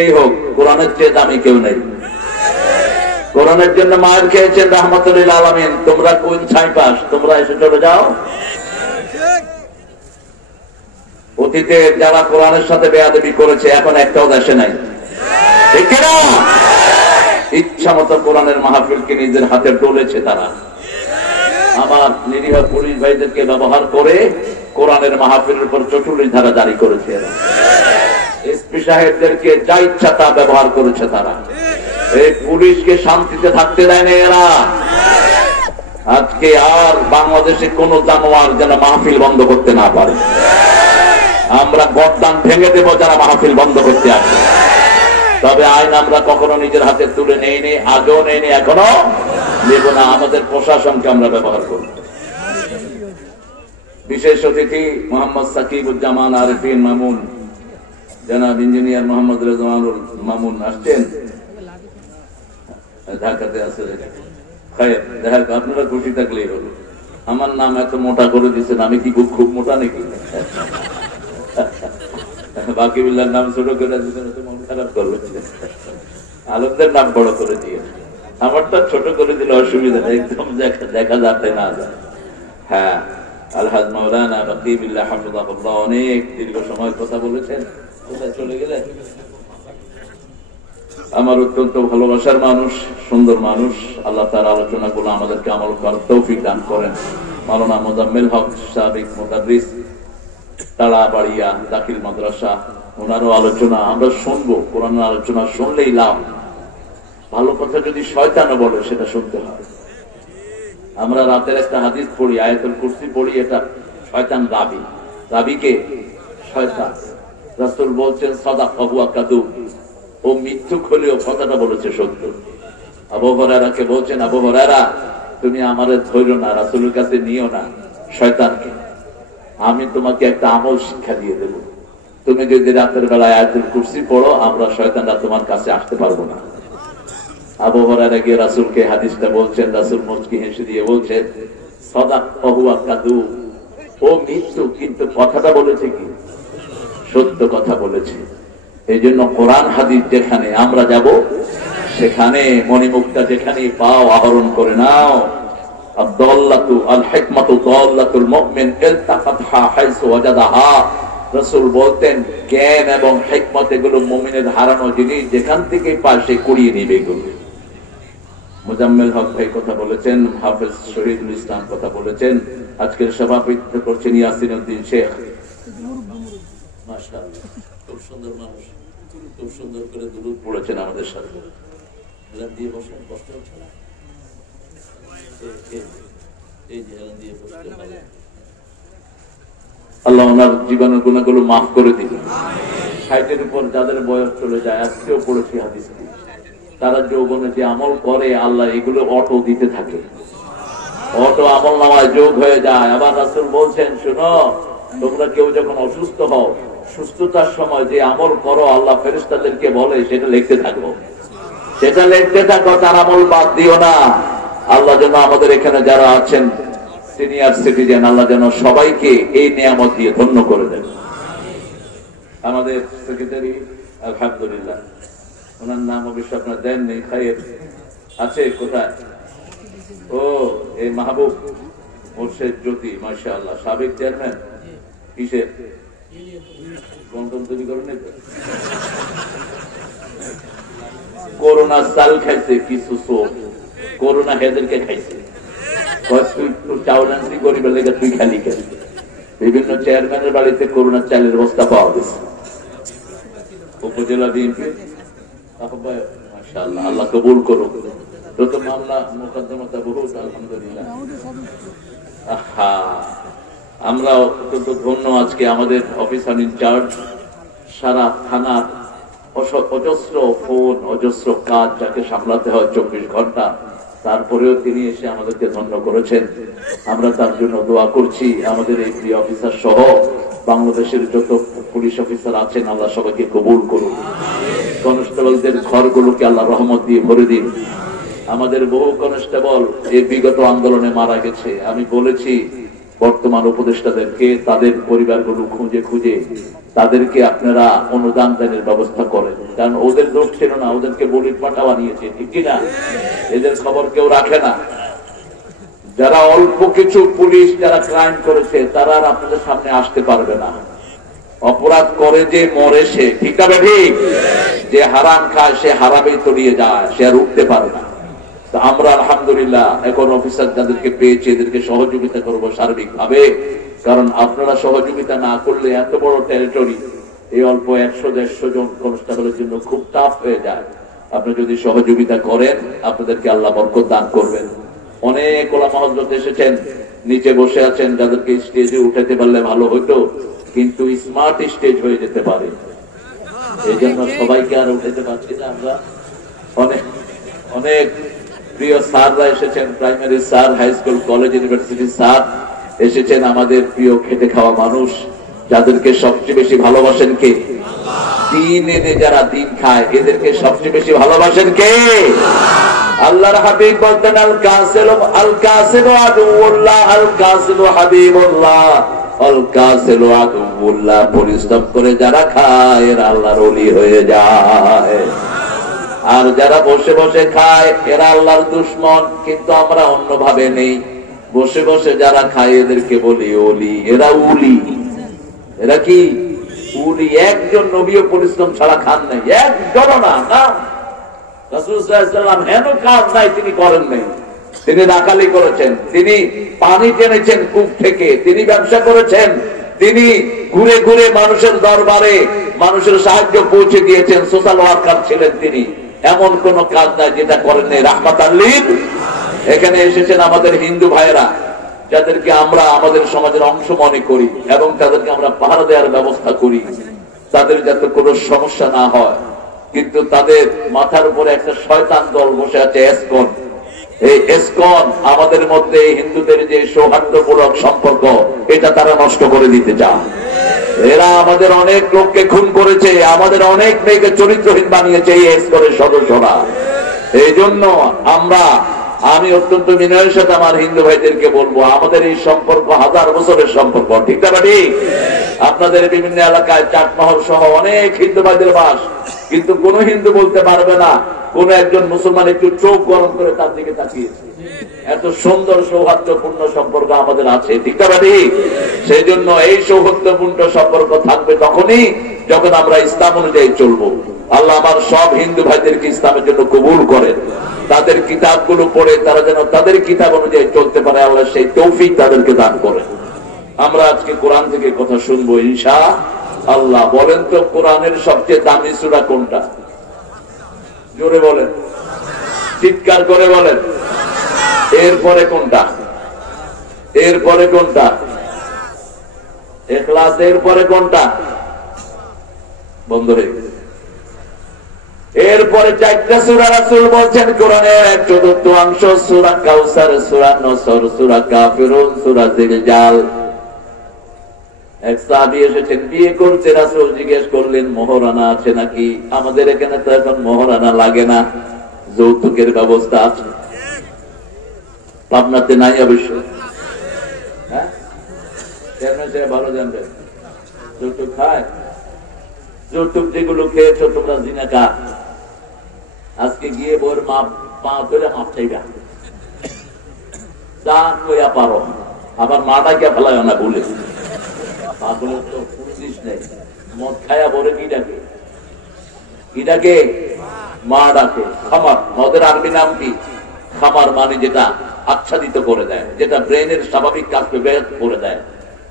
এই হোক, কোরআনের চেয়ে দামি কেউ নেই। কোরআনের জন্য মায়ের খেয়েছেন রাহমাতুল আলামিন। তোমরা কোন ছাই পাস, তোমরা এসে চলে যাও। অতীতে যারা কোরআনের সাথে বেয়াদবি করেছে এখন একটাও দেশে নাই, ঠিক না? ইচ্ছা মতো কোরআনের মাহফিলকে নিজের হাতে তুলেছে তারা। আমার নিরীহ পুলিশ ভাইদেরকে ব্যবহার করে কোরআনের মাহফিলের উপর চটুলি ধারা জারি করেছে এরা। এসপি সাহেবদেরকে যা ইচ্ছা তা ব্যবহার করেছে তারা। এই পুলিশকে শান্তিতে থাকতে দেয় না এরা। আজকে আর বাংলাদেশে কোন জানোয়ার যেন মাহফিল বন্ধ করতে না পারে। আমরা গর্দান ভেঙে দেব যারা মাহফিল বন্ধ করতে আসে। তবে আইন আমরা কখনো নিজের হাতে তুলে নেইনি, আগেও নেইনি, এখনো নেব না। আমাদের প্রশাসনকে আমরা ব্যবহার করব। বিশেষ অতিথি মোহাম্মদ সাকিবুজ্জামান আরিফিন মামুন, জনাব ইঞ্জিনিয়ার মোহাম্মদ রেজওয়ানুল মামুন আসছেন, ঢাকাতে আছে। দেখ আপনারা খুশি থাকলেই হলো। আমার নাম এত মোটা করে দিচ্ছেন, আমি কি খুব মোটা নাকি? বাকি বিল্লার নাম ছোট করে দিচ্ছেন, মন খারাপ করবে। আলমদের নাম বড় করে দিয়ে আমারটা ছোট করে দিলে অসুবিধা নেই, একদম দেখা যাতে না যায়। হ্যাঁ, আলহাজ মাওলানা বাকিবিল্লাহ হাফিজাহুল্লাহ অনেক দীর্ঘ সময় কথা বলেছেন। কোথায় চলে গেলেন? আমার অত্যন্ত ভালোবাসার মানুষ, সুন্দর মানুষ। আল্লাহ তার আলোচনা গুলো আমাদেরকে আমল করার তৌফিক দান করেন। মাওলানা মোজাম্মেল হক সাবেক মুদাররিস, তাড়াবাড়িয়া দাখিল মাদ্রাসা, ওনারও আলোচনা আমরা শুনবো। কোরআনের আলোচনা শুনলেই লাভ। ভালো কথা যদি শয়তানও বলে সেটা শুনতে হয়। আমরা রাতের একটা হাদিস পড়ি, আয়াতুল কুরসি পড়ি, এটা শয়তান রাবি। রাবিকে শয়তান। রাসূল বলছেন সাদাকা হুয়া কাযুব, ও মিথ্যুক হলেও কথাটা বলেছে সত্য। আবু হুরায়রাকে বলছেন, আবু হুরায়রা তুমি আমারে ধইরো না, রাসূলের কাছে নিও না শয়তানকে। আমি তোমাকে একটা আমল শিক্ষা দিয়ে দেব। তুমি যদি রাতের বেলায় আয়াতুল কুরসি পড়ো, আমরা শয়তানরা তোমার কাছে আসতে পারবো না। আবু হুরায়রা গিয়ে রাসূলকে হাদিসটা বলছেন। রাসূল মুচকি হেসে দিয়ে বলছেন সাদাকা হুয়া কাযুব, ও মিথ্যু কিন্তু কথাটা বলেছে কি সত্য কথা বলেছে। এই জন্য কোরআন হাদিস যেখানে আমরা যাব সেখানে মণিমুক্তা যেখানে পাও আহরণ করে নাও। আদ-দাল্লাতু আল হিকমাতু দাল্লাতুল মুমিন ইলতাকাতহা হাইসু ওয়াজাদাহা। রাসূল বলতেন জ্ঞান এবং হিকমত এগুলো মুমিনের হারানো জিনিস, যেখান থেকে পায় সে কুড়িয়ে নেবে এগুলো। মুজাম্মেল হক ভাই কথা বলেছেন, হাফেজ শহীদুল ইসলাম কথা বলেছেন। আজকের সভাপতিত্ব করছেন ইয়াসিন উদ্দিন শেখ। মাশাআল্লাহ, খুব সুন্দর মানুষ, খুব সুন্দর করে দুরূদ পড়েছেন আমাদের সাথে। হেলান দিয়ে বসেন, কষ্ট হচ্ছে না? এই যে হেলান দিয়ে বসতে পারে। আল্লাহ ওনার জীবনের গুনাহগুলো মাফ করে দিবেন। 60-এর উপর যাদের বয়স চলে যায়, আজকেও পড়েছি হাদিসটি, তারা যৌবনে যে আমল করে আল্লাহ এগুলো অটো দিতে থাকে, অটো আমল নামায় যোগ হয়ে যায়। আবার রাসূল বলছেন, শুনো তোমরা কেউ যখন অসুস্থ হও, সুস্থতার সময় যে আমল করো আল্লাহ ফেরেশতাদেরকে বলে সেটা লিখতে থাকো, সেটা লিখতে থাকো, তার আমল বাদ দিও না। আল্লাহ যেন আমাদের এখানে যারা আছেন সিনিয়র সিটিজেন, আল্লাহ যেন সবাইকে এই নিয়ামত দিয়ে ধন্য করে দেন। আমাদের সেক্রেটারি আলহামদুলিল্লাহ, ওনার নাম অবশ্য আপনার দেন নেই, খায়ের আছে কোথায়? ও এই মাহবুব মোর্শেদ জ্যোতি, মাশাআল্লাহ, সাবেক চেয়ারম্যান কিসের কন্ট্রোল তৈরি করেন। করোনা চাল খাইছে কিছু চোখ, করোনা হেদেরকে খাইছে। গরিবের লেগে তুই খালি খেলি। বিভিন্ন চেয়ারম্যানের বাড়িতে করোনার চালের বস্তা পাওয়া গেছে। উপজেলা বিএনপি মাশাআল্লাহ, আল্লাহ কবুল করুক। যত মামলা মোকদ্দমাটা বহুত আলহামদুলিল্লাহ। আমরা অত্যন্ত ধন্য আজকে আমাদের অফিসার ইনচার্জ, সারা থানার অজস্র ফোন, অজস্র কাজ যাকে সামলাতে হয় 24 ঘন্টা, তারপরেও তিনি এসে আমাদেরকে ধন্য করেছেন। আমরা তার জন্য দোয়া করছি। আমাদের এই প্রিয় অফিসার সহ বাংলাদেশের যত পুলিশ অফিসার আছেন আল্লাহ সবাইকে কবুল করুন। কনস্টেবলদের ঘরগুলোকে আল্লাহ রহমত দিয়ে ভরে দিন। আমাদের বহু কনস্টেবল এই বিগত আন্দোলনে মারা গেছে। আমি বলেছি বর্তমান উপদেষ্টাদেরকে তাদের পরিবারগুলো খুঁজে খুঁজে তাদেরকে আপনারা অনুদান দানের ব্যবস্থা করেন, কারণ ওদের দোষ ছিল না, ওদেরকে বলির পাঠা বানিয়েছে, ঠিক কিনা? এদের খবর কেউ রাখে না। যারা অল্প কিছু পুলিশ যারা ক্রাইম করেছে তারা আর আপনাদের সামনে আসতে পারবে না। অপরাধ করে যে মরে সে, ঠিক না ঠিক? যে হারাম খায় সে হারামেই তলিয়ে যায়, সে আর উঠতে পারে না। আমরা আলহামদুলিল্লাহ এখন অফিসার যাদেরকে পেয়েছি এদেরকে সহযোগিতা করবো সার্বিক ভাবে, কারণ আপনারা সহযোগিতা না করলে এত বড় টেরিটরি এই অল্প 100-150 জন কনস্টেবলের জন্য খুব টাফ হয়ে যায়। আপনি যদি সহযোগিতা করেন আপনাদেরকে আল্লাহ বরকত দান করবেন। অনেক ওলামা হযরত এসেছেন, নিচে বসে আছেন, যাদেরকে স্টেজে উঠাতে পারলে ভালো হতো, কিন্তু স্মার্ট স্টেজ হয়ে যেতে পারে, এই জন্য সবাইকে আর উঠাতে পারছি না আমরা। অনেক অনেক প্রিয় স্যাররা এসেছেন, primary sir, high school, college, university sir এসেছেন, আমাদের প্রিয় খেটে খাওয়া মানুষ, যাদেরকে সবচেয়ে বেশি ভালোবাসেন কে? দিন এনে যারা দিন খায় এদেরকে সবচেয়ে বেশি ভালোবাসেন কে? আল্লাহর হাবিব বলতেন আল কাসিলু আদুউল্লাহ, আল কাসিলু হাবিবুল্লাহ, আল কাসিলু আদুউল্লাহ। পরিশ্রম করে যারা খায় এরা আল্লাহর ওলি হয়ে যায়, আর যারা বসে বসে খায় এরা আল্লাহর দুশমন। কিন্তু আমরা অন্যভাবে নেই, বসে বসে যারা খায় এদেরকে বলি ওলি, এরা উলি। এরা কি উলি? একজন নবীও পরিশ্রম ছাড়া খান নাই, একজনও না। রাসূল সাল্লাল্লাহু আলাইহি ওয়াসাল্লাম হেন কাজ নাই তিনি করেন নাই। তিনি রাখালি করেছেন, তিনি পানি টেনেছেন কূপ থেকে, তিনি ব্যবসা করেছেন, তিনি ঘুরে ঘুরে মানুষের দরবারে মানুষের সাহায্য পৌঁছে দিয়েছেন, সোশ্যাল ওয়ার্কার ছিলেন তিনি। এমন কোন কাজ নাই যেটা করেন নাই, রাহমাতাল লিল। এখানে এসেছেন আমাদের হিন্দু ভাইয়েরা, যাদেরকে আমরা আমাদের সমাজের অংশ মনে করি এবং তাদেরকে আমরা পাহারা দেওয়ার ব্যবস্থা করি, তাদের যাতে কোনো সমস্যা না হয়। কিন্তু তাদের মাথার উপরে একটা শয়তান দল বসে আছে, এসকন। এই এসকন আমাদের মধ্যে হিন্দুদের যে সৌহার্দ্যমূলক সম্পর্ক এটা তারা নষ্ট করে দিতে চায়। এরা আমাদের অনেক লোককে খুন করেছে, আমাদের অনেক মেয়েকে চরিত্রহীন বানিয়েছে এই এসকনের সদস্যরা। এই জন্য আমি অত্যন্ত বিনয়ের সাথে আমার হিন্দু ভাইদেরকে বলবো, আমাদের এই সম্পর্ক 1000 বছরের সম্পর্ক, ঠিক না ঠিক? আপনাদের বিভিন্ন এলাকায় চাটমহল সহ অনেক হিন্দু ভাইদের বাস, কিন্তু কোন হিন্দু বলতে পারবে না কোন একজন মুসলমান একটু চোখ গরম করে তার দিকে তাকিয়েছে। এত সুন্দর সৌহার্দ্যপূর্ণ সম্পর্ক আমাদের আছে, ঠিক না ঠিক? সেই জন্য এই সৌহার্দ্যপূর্ণ সম্পর্ক থাকবে তখনই যখন আমরা ইসলাম অনুযায়ী চলবো। আল্লাহ আমার সব হিন্দু ভাইদেরকে ইসলামের জন্য কবুল করেন, তাদের কিতাবগুলো পড়ে তারা যেন তাদের কিতাব অনুযায়ী চলতে পারে, আল্লাহ সেই তৌফিক তাদেরকে দান করেন। আমরা আজকে কোরআন থেকে কথা শুনবো ইনশাআল্লাহ। বলেন তো কোরআনের সবচেয়ে দামি সূরা কোনটা? জোরে বলেন, চিৎকার করে বলেন। এরপরে কোনটা? এরপরে কোনটা? ইখলাস। এরপরে কোনটা? বন্ধ হয়ে গেছে। এরপরে 4টা সূরা রাসূল বলছেন কোরআনের 1/4 সূরা কাউসার, সূরা নসর, সূরা কাফিরুন, সূরা জিলজাল। এক সাহাবী এসেছেন বিয়ে করতে, রাসূল জিজ্ঞেস করলেন মোহরানা আছে নাকি? আমাদের এখানে তো এখন মোহরানা লাগে না, যৌতুকের ব্যবস্থা আছে। পাবনাতে নাই অবশ্য, হ্যাঁ ভালো জানবেন। যৌতুক খায়, যৌতুক যেগুলো খেয়েছো তোমরা জিনাকার, আজকে গিয়ে বোর মা ধরে মাপ চাইবা, যা কইয়া পারো। আবার মাটাকে ফেলায় না ভুলে, মদ খায়া বলে কি ডাকে? কি ডাকে? মা ডাকে। খামার, মদের আরবি নাম কি? খামার, মানে যেটা আচ্ছাদিত করে দেয়, যেটা ব্রেনের স্বাভাবিক কাজকে ব্যাহত করে দেয়।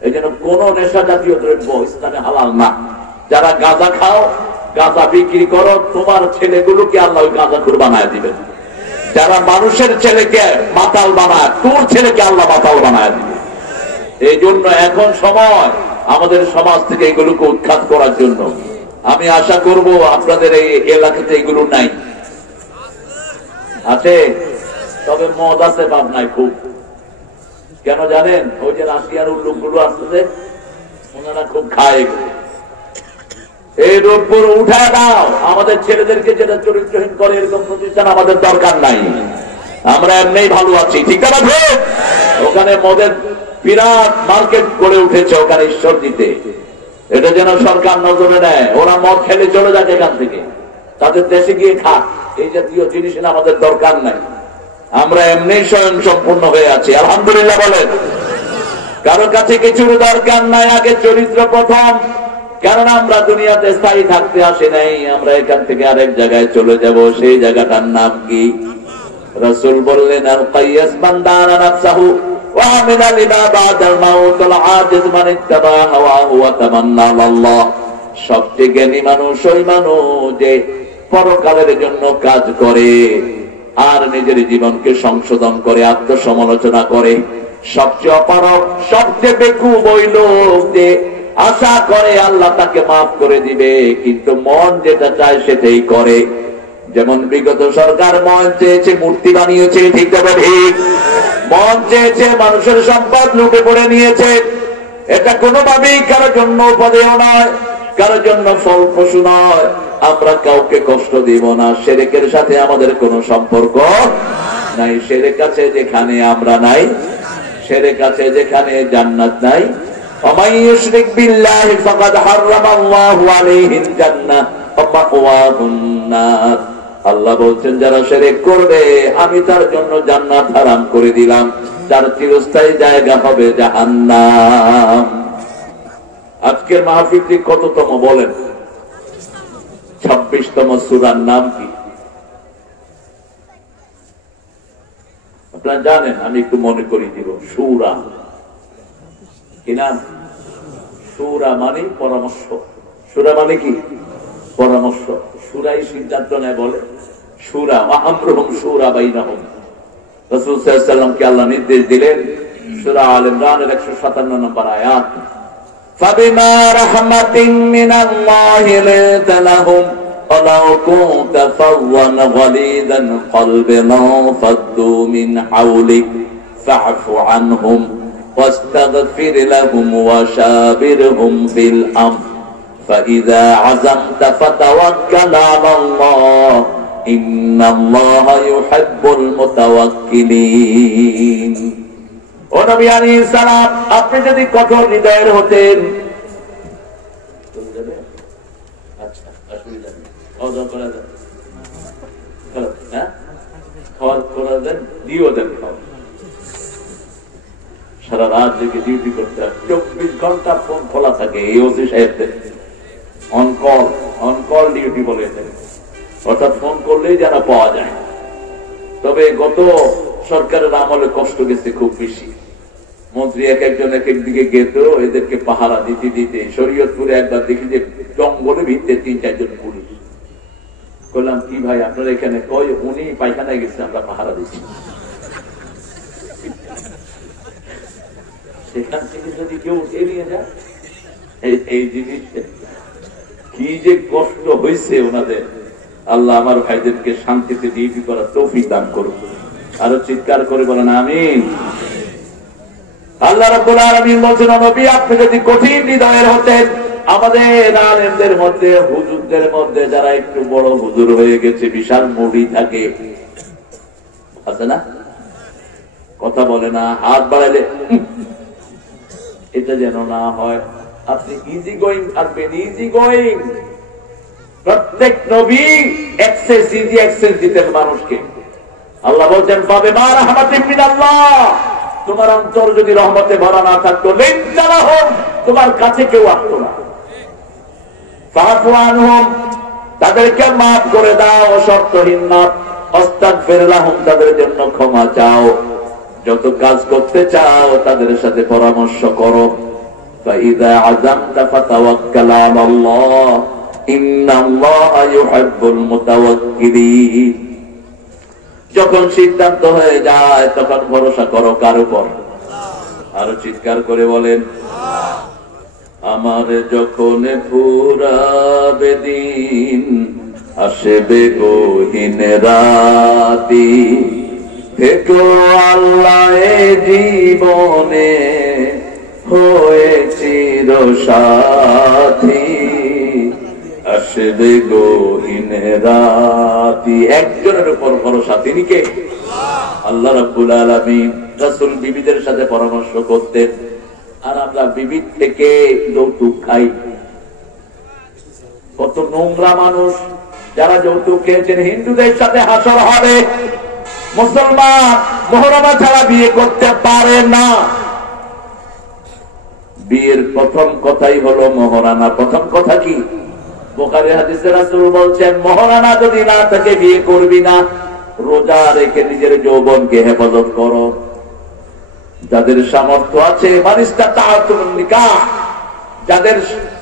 এই জন্য কোন নেশা জাতীয় দ্রব্য ইসলামে হালাল না। যারা গাঁজা খাও, গাঁজা বিক্রি করো, তোমার ছেলেগুলোকে আল্লাহ গাঁজাখোর বানায় দিবেন। যারা মানুষের ছেলেকে মাতাল বানায়, তোর ছেলেকে আল্লাহ মাতাল বানায় দিবে। এই জন্য এখন সময় আমাদের সমাজ থেকে এগুলোকে উৎখাত করার জন্য। আমি আশা করব আপনাদের এই এলাকাতে এগুলো নাই, আছে, তবে মদ আছে পাবনায় খুব। কেন জানেন? ওই যে রাশিয়ার লোকগুলো আসতেছে, ওনারা খুব খায় এগুলো। এই রোগপুর উঠায় দাও। আমাদের ছেলেদেরকে যেটা চরিত্রহীন করে এরকম প্রতিষ্ঠান আমাদের দরকার নাই, আমরা এমনি ভালো আছি, ঠিক আছে? ওখানে মদের বিরাট মার্কেট গড়ে উঠেছে ওখানে ঈশ্বর দিতে। এটা যেন সরকার নজরে নেয়, ওরা মদ খেলে চলে যাক এখান থেকে, তাদের দেশে গিয়ে খাক, এই জাতীয় জিনিস আমাদের দরকার নাই। আমরা এমনি স্বয়ং সম্পূর্ণ হয়ে আছি, আলহামদুলিল্লাহ বলেন। কারো কাছে কিছুর দরকার নাই, আগে চরিত্র প্রথম। কারণ আমরা দুনিয়াতে স্থায়ী থাকতে আসি নাই, আমরা এখান থেকে আরেক জায়গায় চলে যাব। সেই জায়গাটার নাম কি? রাসূল বললেন, আল কাইয়াস মান দানা নাফসাহু ওয়া আমিলা লিমা বাদাল মাউত আল আজিজ মান ইত্তাবা হাওয়াহু ওয়া তামান্না আলাল্লাহ। সবচেয়ে জ্ঞানী মানুষ ওই মানুষ যে পরকালের জন্য কাজ করে আর নিজের জীবনকে সংশোধন করে, আত্মসমালোচনা করে। সবচেয়ে অপারক, সবচেয়ে বেকুব ওই লোক যে আশা করে আল্লাহ তাকে মাফ করে দিবে, কিন্তু মন যেটা চায় সেটাই করে। যেমন বিগত সরকার মন চেয়েছে মূর্তি বানিয়েছে, ঠিক তবে ঠিক। মন চেয়েছে মানুষের সম্পদ লুটে পড়ে নিয়েছে। এটা কোনোভাবেই কারোর জন্য উপাদেয় নয়, কারোর জন্য ফলপ্রসূ নয়। আমরা কাউকে কষ্ট দিব না, শিরকের সাথে আমাদের কোনো সম্পর্ক নাই। শিরক আছে যেখানে আমরা নাই, শিরক আছে যেখানে জান্নাত নাই। ومن يشرك بالله فقد حرم الله عليه الجنة ومأواه النار। আল্লাহ বলছেন যারা শিরক করবে আমি তার জন্য জান্নাত হারাম করে দিলাম, তার চিরস্থায়ী জায়গা হবে জাহান্নাম। আজকের মাহফিলটি কততম বলেন? 26তম সূরার নাম কি আপনারা জানেন? আমি একটু মনে করিয়ে দিব। সূরা কি নাম? সূরা মানে পরামর্শ। সূরা মানে কি? পরামর্শ। সূরাই সিদ্ধান্ত নেয় বলে সূরা, ওয়া আমরুহুম সূরা বাইনাহুম। রাসূল সাল্লাল্লাহু আলাইহি ওয়াসাল্লামকে আল্লাহ নির্দেশ দিলেন সূরা আল ইমরানের 157 নম্বর আয়াত, ফাবিমা রাহমাতিন মিনাল্লাহি লিনতা লাহুম ওয়ালাউ কুনতা ফাওয়ান গালিযান কলবি লাফাদ্দু মিন হাওলিক ফা'ফু আনহুম واستغفر لهم وشاورهم في الأمر فإذا عزمت فتوكل على الله إن الله يحب المتوكلين। ও নবী আলাইহিস সালাম, আপনি যদি কঠোর হৃদয়ের হতেন, আচ্ছা অসুবিধা নেই, অজর করে দেন, হ্যাঁ খাওয়া করে দেন, দিও দেন, খাওয়া সারা রাত জেগে ডিউটি করতে হয়, 24 ঘন্টা ফোন খোলা থাকে এই ওসি সাহেবদের। অন কল ডিউটি বলে, অর্থাৎ ফোন করলেই যেন পাওয়া যায়। তবে গত সরকারের আমলে কষ্ট গেছে খুব বেশি। মন্ত্রী এক একজন এক এক দিকে গেত, এদেরকে পাহারা দিতে দিতে শরীয়তপুরে একবার দেখি যে জঙ্গলে ভিতরে 3-4 জন পুলিশ। বললাম কি ভাই আপনারা এখানে? কয় উনি পায়খানায় গেছে, আমরা পাহারা দিচ্ছি। সেখান থেকে যদি কেউ উঠে নিয়ে যায়, এই জিনিসটা কি যে কষ্ট হয়েছে ওনাদের। আল্লাহ আমার ভাইদেরকে শান্তিতে ডিউটি করার তৌফিক দান করুন। আরো চিৎকার করে বলেন আমিন। আল্লাহ রাব্বুল আলামিন বলেন, নবী আপনি যদি কঠিন হৃদয়ের হতেন, আমাদের আলেমদের মধ্যে, হুজুরদের মধ্যে যারা একটু বড় হুজুর হয়ে গেছে, বিশাল মুড়ি থাকে, আছে না? কথা বলে না, হাত বাড়াইলে এটা যেন না হয়। আপনি ইজি গোয়িং থাকবেন, ইজি গোয়িং। প্রত্যেক নবী এক্সেস দিতেন মানুষকে। আল্লাহ বলছেন পাবে মা রাহমাতিন মিনাল্লাহ, তোমার অন্তর যদি রহমতে ভরা না থাকতো, লিনজালাহুম, তোমার কাছে কেউ আসতো না। ফাফু আনহুম, তাদেরকে মাফ করে দাও, শর্তহীন মাফ। আস্তাগফির লাহুম, তাদের জন্য ক্ষমা চাও। যত কাজ করতে চাও তাদের সাথে পরামর্শ করো। ফাইযা আযামতা ফাতাওয়াক্কাল আলাল্লাহ ইন্নাল্লাহা ইউহিব্বুল মুতাওয়াক্কিলিন। যখন সিদ্ধান্ত হয়ে যায় তখন ভরসা করো কার উপর? আরো চিৎকার করে বলেন, আমার যখন ফুরাবে দিন, আসবে গহীন রাতি, থেকো আল্লাহ জীবনে হয়ে চির সাথী, আসবে গহীন রাতি। একজনের উপর ভরসা, তিনি কে? আল্লাহ রাব্বুল আলামিন। রাসূল বিবিদের সাথে পরামর্শ করতেন, আর আমরা বিবির থেকে যৌতুক খাই। কত নোংরা মানুষ যারা যৌতুক খেয়েছেন। হিন্দুদের সাথে হাসর হবে, মুসলমান মোহরমা ছাড়া বিয়ে করতে পারে না। বিয়ের প্রথম কথাই হলো মোহরানা। প্রথম কথা কি? বুখারী হাদিসে রাসূল বলছেন, মোহরানা যদি না থাকে বিয়ে করবি না। রোজা রেখে নিজের যৌবনকে হেফাজত করো। যাদের সামর্থ্য আছে, মানিস্তাতাতুন নিকাহ, যাদের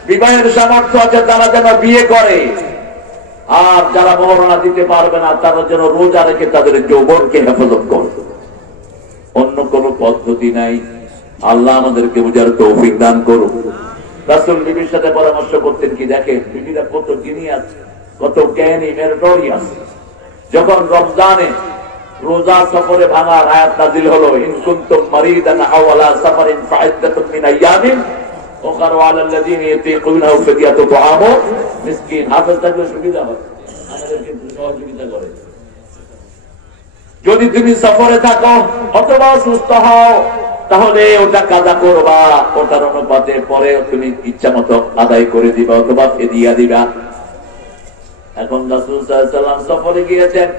বিবাহের সামর্থ্য আছে তারা যেন বিয়ে করে। আর যারা মোহরানা দিতে পারবে না তারা যেন রোজা রেখে তাদের যৌবনকে হেফাজত করে। অন্য কোনো পদ্ধতি নাই। আল্লাহ আমাদেরকে বুঝার তৌফিক দান করুন। রাসূল বিবির সাথে পরামর্শ করতেন কি? দেখেন বিবিরা কত জিনিয়াস, কত জ্ঞানী, মেরিটোরিয়াস। যখন রমজানে রোজা সফরে ভাঙার আয়াত নাযিল হলো, ইন কুনতুম মারিদান আও আলা সাফারিন ফাইদ্দাতুম মিন আইয়ামিন ওয়াকারু আলা আল্লাযিনা ইয়াতিকুনাহু ফিদিয়াতু তুআমু মিসকিন। হাফেজ থাকলে সুবিধা হয়, আমাদের কিন্তু সহযোগিতা করে। যদি তুমি সফরে থাকো অথবা সুস্থ হও তাহলে ওটা কাজা করবা, ওটার অনুপাতে পরে তুমি ইচ্ছা মতো আদায় করে দিবা অথবা ফিদিয়া দিবা। এখন রাসূল সাল্লাল্লাহু আলাইহি ওয়াসাল্লাম সফরে গিয়েছেন,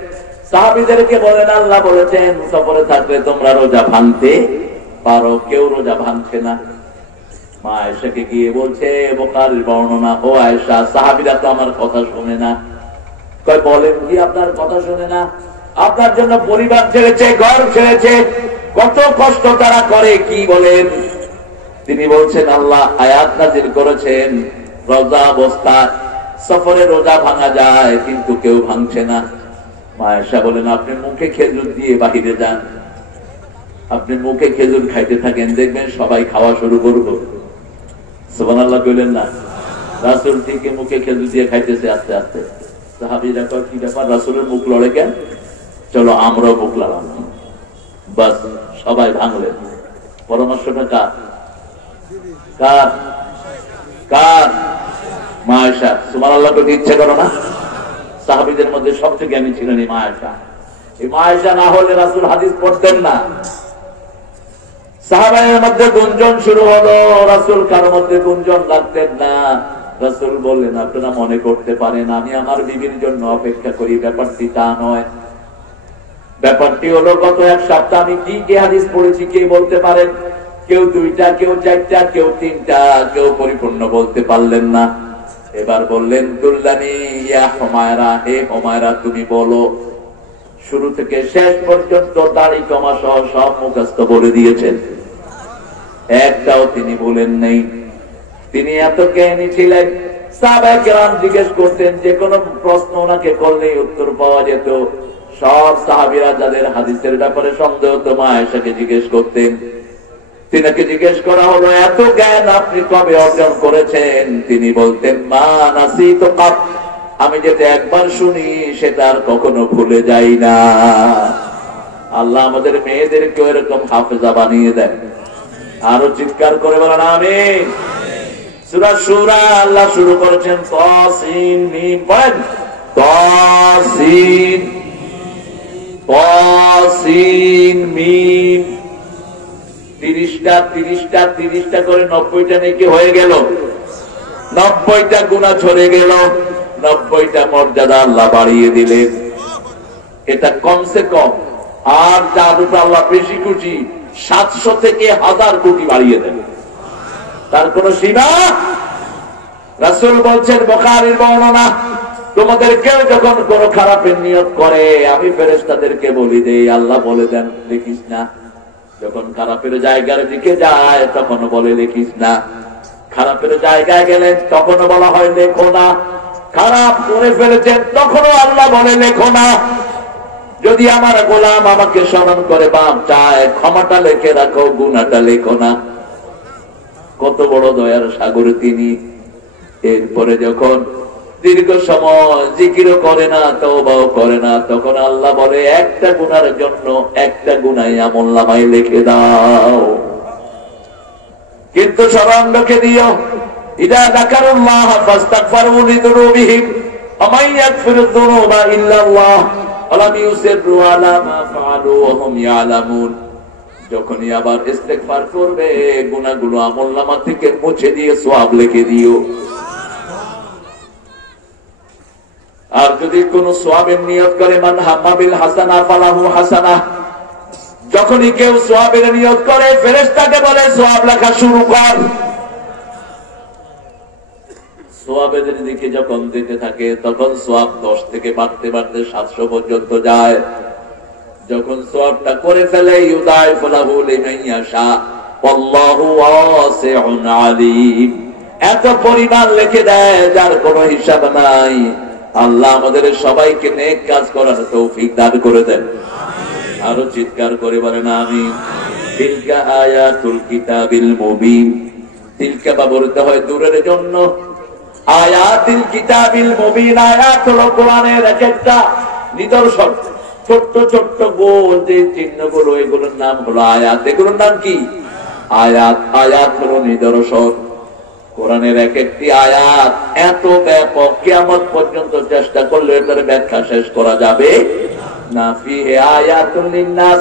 সাহাবীদেরকে বলেন আল্লাহ বলেছেন সফরে থাকলে তোমরা রোজা ভাঙতে পারো। কেউ রোজা ভাঙছে না। মা আয়েশাকে গিয়ে বলছে, বুখারীর বর্ণনা, ও আয়েশা, সাহাবীরা তো আমার কথা শুনে না। কয় বলেন কি আপনার কথা শুনে না? আপনার জন্য পরিবার ছেড়েছে, ঘর ছেড়েছে, কত কষ্ট তারা করে, কি বলেন? তিনি বলছেন আল্লাহ আয়াত নাযিল করেছেন রোজা অবস্থা সফরে রোজা ভাঙা যায়, কিন্তু কেউ ভাঙছে না। মা আয়েশা বলেন, আপনি মুখে খেজুর দিয়ে বাহিরে যান, আপনি মুখে খেজুর খাইতে থাকেন, দেখবেন সবাই খাওয়া শুরু করবে। সুবহানাল্লাহ কইলেন না? রাসূল ঠিক মুখে খেজুর দিয়ে খাইতেছে আস্তে আস্তে। সাহাবীরা কয় কি ব্যাপার, রাসূলের মুখ লড়ে কেন? চলো আমরাও মুখ লড়াম। বাস সবাই ভাঙলেন। পরামর্শটা কার? কার? কার? মা আয়েশা। সুবহানাল্লাহ করতে ইচ্ছে করো না? সাহাবীদের মধ্যে সবচেয়ে জ্ঞানী ছিলেন এই মা আয়েশা। এই মা আয়েশা না হলে রাসূল হাদিস পড়তেন না। সাহাবাদের মধ্যে গুঞ্জন শুরু হলো, রাসূল কারোর মধ্যে গুঞ্জন রাখতেন না। রাসূল বললেন, আপনারা মনে করতে পারেন আমি আমার বিবির জন্য অপেক্ষা করি, ব্যাপারটি তা নয়। ব্যাপারটি হলো গত এক সপ্তাহ আমি কি হাদিস পড়েছি কে বলতে পারেন? কেউ দুইটা, কেউ চারটা, কেউ তিনটা, কেউ পরিপূর্ণ বলতে পারলেন না। এবার বললেন, দুল্লানি ইয়া হুমায়রা, হে হুমায়রা তুমি বলো। শুরু থেকে শেষ পর্যন্ত দাড়ি কমা সহ সব মুখস্থ বলে দিয়েছেন, একটাও তিনি বলেন নেই। তিনি এত জ্ঞানী ছিলেন, সাহাবায়ে কেরাম জিজ্ঞেস করতেন, যে কোনো প্রশ্ন ওনাকে করলেই উত্তর পাওয়া যেত। সব সাহাবীরা যাদের হাদিসের ব্যাপারে সন্দেহ হতো মা আয়েশাকে জিজ্ঞেস করতেন। তিনাকে জিজ্ঞেস করা হলো, এত জ্ঞান আপনি কবে অর্জন করেছেন? তিনি বলতেন, মা নাসিতু কাত, আমি যেটা একবার শুনি সেটা আর কখনো ভুলে যাই না। আল্লাহ আমাদের মেয়েদেরকে এরকম হাফেজা বানিয়ে দেন। আরো চিৎকার করে বলেন আমিন। সূরা শূরা আল্লাহ শুরু করেছেন তাসিন মিম, পড়েন তাসিন তাসিন মিম। 30টা করে 90টা নেকি হয়ে গেল, 90টা গুনাহ ঝরে গেল, 90টা মর্যাদা আল্লাহ বাড়িয়ে দিলেন। এটা কমসে কম। আর জাদুটা আল্লাহ বেশি খুশি, 700 থেকে 1000 কোটি বাড়িয়ে দেবে, তার কোন সীমা। রাসূল বলছেন, বুখারীর বর্ণনা, তোমাদের কেউ যখন কোন খারাপের নিয়ত করে আমি ফেরেশতাদেরকে বলি দেই, আল্লাহ বলে দেন দেখিস না। যখন খারাপের জায়গার দিকে যায় তখন বলে দেখিস না। খারাপের জায়গায় গেলে তখন বলা হয় লেখো না। খারাপ করে ফেলেছেন তখনও আল্লাহ বলে লেখো না। যদি আমার গোলাম আমাকে স্মরণ করে বাপ চায়, ক্ষমাটা লিখে রাখো, গুনাহটা লেখো না। কত বড় দয়ার সাগর তিনি। এরপরে যখন দীর্ঘ সময় জিকিরও করে না, তওবাও করে না, তখন আল্লাহ বলে একটা গুনার জন্য একটা গুনাহ আমলনামায় লিখে দাও। কিন্তু স্মরণ রেখে দিও, ইদা যাকারুল্লাহ ফাস্তাগফিরু লিযুনুবিহিম ওয়া মান ইয়াগফিরুয যুনুবা ইল্লাল্লাহ ওয়া লাম ইউসিররু আলা মা ফাআলু ওয়া হুম ইয়ালামুন। যখনই আবার ইস্তেগফার করবে গুনাহগুলো আমলনামা থেকে মুছে দিয়ে সওয়াব লিখে দিও। আর যদি কোনো সওয়াবের নিয়ত করে, মান হাম্মা বিল হাসানা ফালাহু হাসানা, যখনই কেউ সওয়াবের নিয়ত করে ফেরেশতাকে বলে সওয়াব লেখা শুরু কর। সওয়াবের দিকে যখন দিতে থাকে তখন সওয়াব 10 থেকে বাড়তে বাড়তে 700 পর্যন্ত যায়। যখন সওয়াবটা করে ফেলে ইউদাইফু লাহু লিমান ইয়াশা আল্লাহু ওয়াসিউন আলীম, এত পরিমাণ লিখে দেয় যার কোনো হিসাব নাই। আল্লাহ আমাদের সবাইকে নেক কাজ করার তৌফিক দান করে দেন। আরো চিৎকার করে বলেন আমিন। তিলকা আয়াতুল কিতাবিল মুবিন, তিলকা ব্যবহৃত হয় দূরের জন্য, আয়াতুল কিতাবিল মুবিন আয়াত হলো কোরআনের এক একটা নিদর্শন। ছোট্ট ছোট্ট গোল যে চিহ্নগুলো, এগুলোর নাম হলো আয়াত। এগুলোর নাম কি? আয়াত। আয়াত হলো নিদর্শন। কোরআনের এক একটি আয়াত এত ব্যাপক, কিয়ামত পর্যন্ত চেষ্টা করলে এটার ব্যাখ্যা শেষ করা যাবে না। ফিহি আয়াতুন লিন্নাস,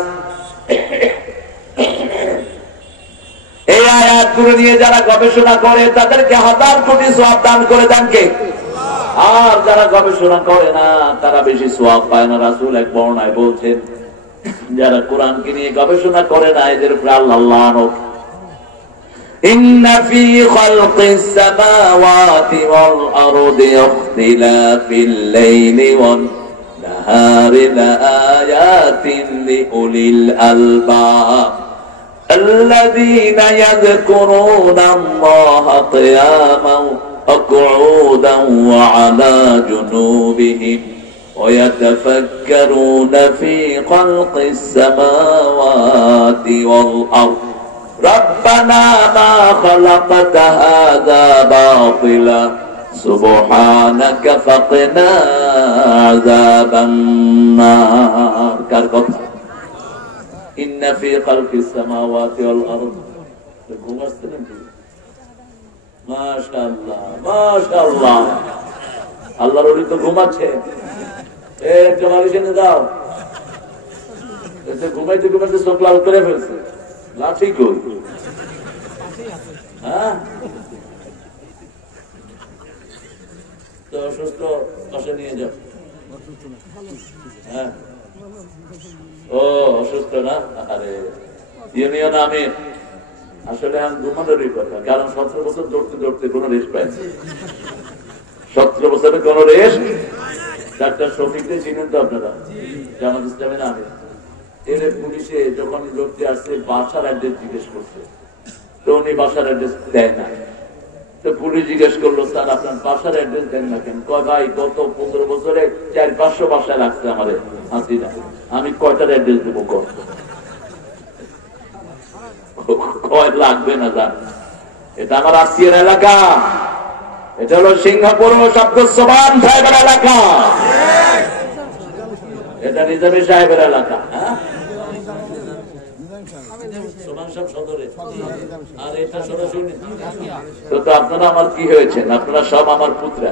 এই আয়াতগুলো নিয়ে যারা গবেষণা করে তাদেরকে 1000 কোটি সওয়াব দান করে দেন কে? আর যারা গবেষণা করে না তারা বেশি সওয়াব পায় না। রাসূল এক বর্ণনায় বলছেন, যারা কোরআনকে নিয়ে গবেষণা করে না এদের উপরে আল্লাহ লানত। ইন্না ফি খালকিস সামাওয়াতি ওয়াল আরদি ইখতিলাফিল লাইলি ওয়ান নাহারি লাআয়াতিন লিউলিল আলবাব الذين يذكرون الله قياما وقعودا وعلى جنوبهم ويتفكرون في خلق السماوات والأرض ربنا ما خلقت هذا باطلا سبحانك فقنا عذاب النار। ইন্না ফি খালকিস সামাওয়াতি ওয়াল আরদ, ঘুমাচ্ছেন কি? মাশাআল্লাহ মাশাআল্লাহ, আল্লাহর ওলি তো ঘুমাচ্ছে। একটা বালিশ এনে দাও, এতে ঘুমাইতে ঘুমাইতে চোখ লাল করে ফেলছে। লাঠি কই? হ্যাঁ, তো অসুস্থ পাশে নিয়ে যাও। হ্যাঁ, ও অসুস্থ না? আরে ইউনিয়ন আমির, আসলে আমি ঘুমানোরই কথা, কারণ 17 বছর দৌড়তে দৌড়তে কোনো রেস্ট পাইনি। 17 বছরের কোন রেস্ট। ডাক্তার শফিককে চিনেন তো আপনারা, জামাত ইসলামের আমির। এর পুলিশে যখন লোকটি আসছে বাসার অ্যাড্রেস জিজ্ঞেস করছে, তো উনি বাসার অ্যাড্রেস দেয় না। তো পুলিশ জিজ্ঞেস করলো, স্যার আপনার বাসার অ্যাড্রেস দেন না কেন? কয় ভাই গত 15 বছরে 400-500 বাসায় রাখছে আমাদের হাসিনা, আমি কয়টার অ্যাড্রেস দেবো? কয় লাগবে না জান, এটা আমার আত্মীয়ের এলাকা, এটা হলো সিঙ্গাপুর ও শাব্দসবান সাহেবের এলাকা, এটা নিজামী সাহেবের এলাকা। হ্যাঁ, তো আপনারা আমার কি হয়েছেন? আপনারা সব আমার পুত্রা।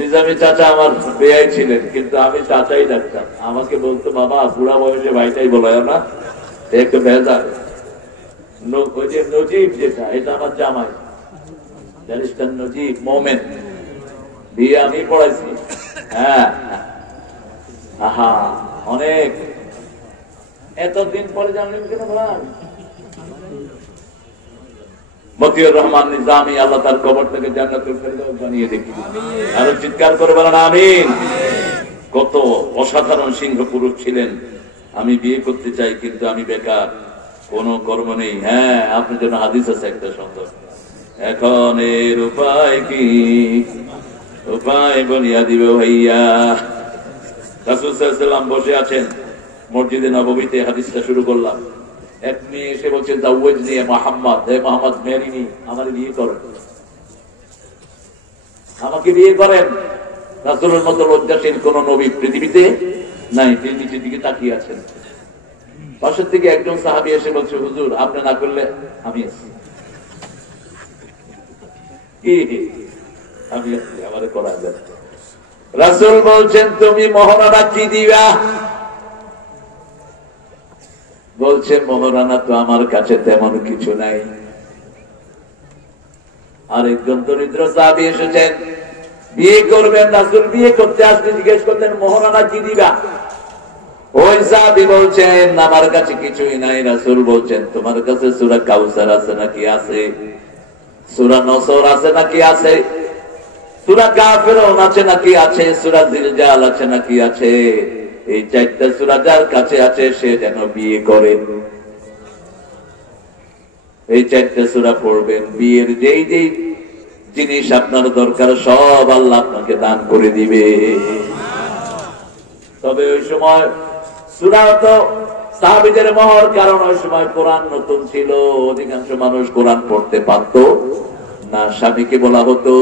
নিজামী চাচা আমার বেয়াই ছিলেন, কিন্তু আমি চাচাই ডাকতাম। আমাকে বলতো, বাবা বুড়া বয়সে ভাইটাই বলায় না, একটু ভেজাল। ওই যে নজিব, যেটা এটা আমার জামাই, ব্যারিস্টার নজিব মোমেন, বিয়ে আমি পড়াইছি। হ্যাঁ, আহা অনেক, এতদিন পরে জানলেন কেন বলার? মতিউর রহমান নিজামী, আল্লাহ তার কবর থেকে জান্নাতুল ফেরদাউস বানিয়ে দেখি। আর চিৎকার করে বলেন আমিন। কত অসাধারণ সিংহ পুরুষ ছিলেন। আমি বিয়ে করতে চাই কিন্তু আমি বেকার, কোনো কর্ম নেই। হ্যাঁ, আপনার জন্য হাদিস আছে একটা সুন্দর, এখন এর উপায় কি? উপায় বলিয়া দিবে ভাইয়া। রাসূল সাল্লাল্লাহু আলাইহি ওয়াসাল্লাম বসে আছেন মসজিদে নববীতে, হাদিসটা শুরু করলাম। এক মেয়ে এসে বলছে, দাউজ নিয়ে মোহাম্মদ, হে মোহাম্মদ মেরিনি, আমার বিয়ে করেন, আমাকে বিয়ে করেন। রাসূলের মতো লজ্জাশীল কোন নবী পৃথিবীতে নাই। তিনি নিচের দিকে তাকিয়ে আছেন। পাশের থেকে একজন সাহাবী এসে বলছে, হুজুর আপনি না করলে আমি আছি। আমি আমারে করা যায়। রাসূল বলছেন, তুমি মহরণা কি দিবা? বলছে মোহরানা তো আমার কাছে তেমন কিছু নাই। আরেকজন দরিদ্র সাহাবী এসেছেন, বিয়ে করবেন, রাসূল বিয়ে করতে আসলে জিজ্ঞেস করতেন মোহরানা কি দিবা? ওই সাহাবী বলছেন আমার কাছে কিছুই নাই। রাসূল বলছেন তোমার কাছে সূরা কাউসার আছে নাকি? আছে। সূরা নসর আছে নাকি? আছে। সূরা কাফিরুন আছে নাকি? আছে। সূরা জিলজাল আছে নাকি? আছে। এই চারটা সূরা যার কাছে আছে সে যেন বিয়ে করে। এই চারটা সূরা পড়বেন, বিয়ের যেই যেই জিনিস আপনার দরকার সব আল্লাহ আপনাকে দান করে দিবে। তবে ওই সময় সূরা তো সাহাবীদের মহর, কারণ ওই সময় কোরআন নতুন ছিল, অধিকাংশ মানুষ কোরআন পড়তে পারত না। স্বামীকে বলা হতো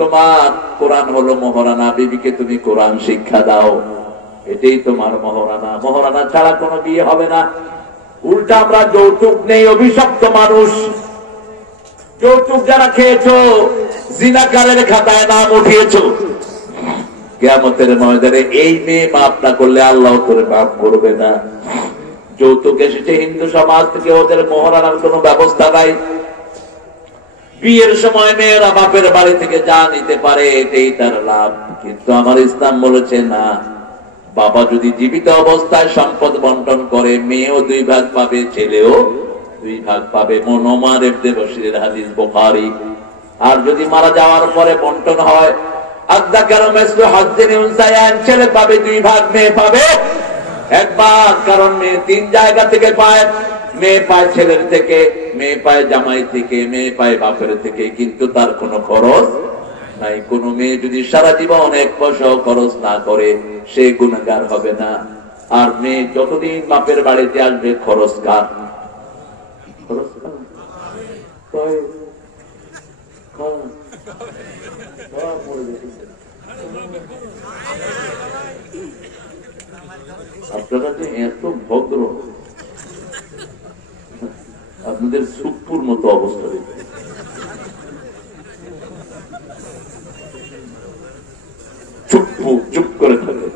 তোমার কোরআন হলো মহারানা, বিবিকে তুমি কোরআন শিক্ষা দাও, এটাই তোমার মহারানা। মহারানা ছাড়া কোনো বিয়ে হবে না। উল্টা আমরা যৌতুক নেই, অভিশপ্ত মানুষ। যৌতুক যারা খেয়েছো, জিনাকারের খাতায় নাম উঠিয়েছো, কিয়ামতের ময়দানে এই মেয়ে মাফ না করলে আল্লাহ তোরে মাফ করবে না। যৌতুক এসেছে হিন্দু সমাজ থেকে, ওদের মহারানার কোনো ব্যবস্থা নাই। বিয়ের সময় মেয়েরা বাপের বাড়ি থেকে যা নিতে পারে এটাই তার লাভ। কিন্তু আমার ইসলাম বলেছে না, বাবা যদি জীবিত অবস্থায় সম্পদ বন্টন করে মেয়েও 2 ভাগ পাবে, ছেলেও 2 ভাগ পাবে। ওমর ইবনে বশিরের হাদিস, বুখারী। আর যদি মারা যাওয়ার পরে বন্টন হয় আযযাকারু মিসলু হাজ্জিল উনসায়ান, ছেলে পাবে 2 ভাগ, মেয়ে পাবে 1 ভাগ। কারণ মেয়ে 3 জায়গা থেকে পায়। মেয়ে পায় ছেলের থেকে, মেয়ে পায় জামাই থেকে, মেয়ে পায় বাপের থেকে, কিন্তু তার কোনো খরচ নাই। কোন মেয়ে যদি সারা জীবন অনেক পয়সা খরচ না করে সে গুনাহগার হবে না। আর মেয়ে যতদিন বাপের বাড়িতে আসবে খরচ কার? খরচ কার? আপনারা যে এত ভদ্র, আপনাদের সুপুর মতো অবস্থা দেখে চুপ করে থাকে।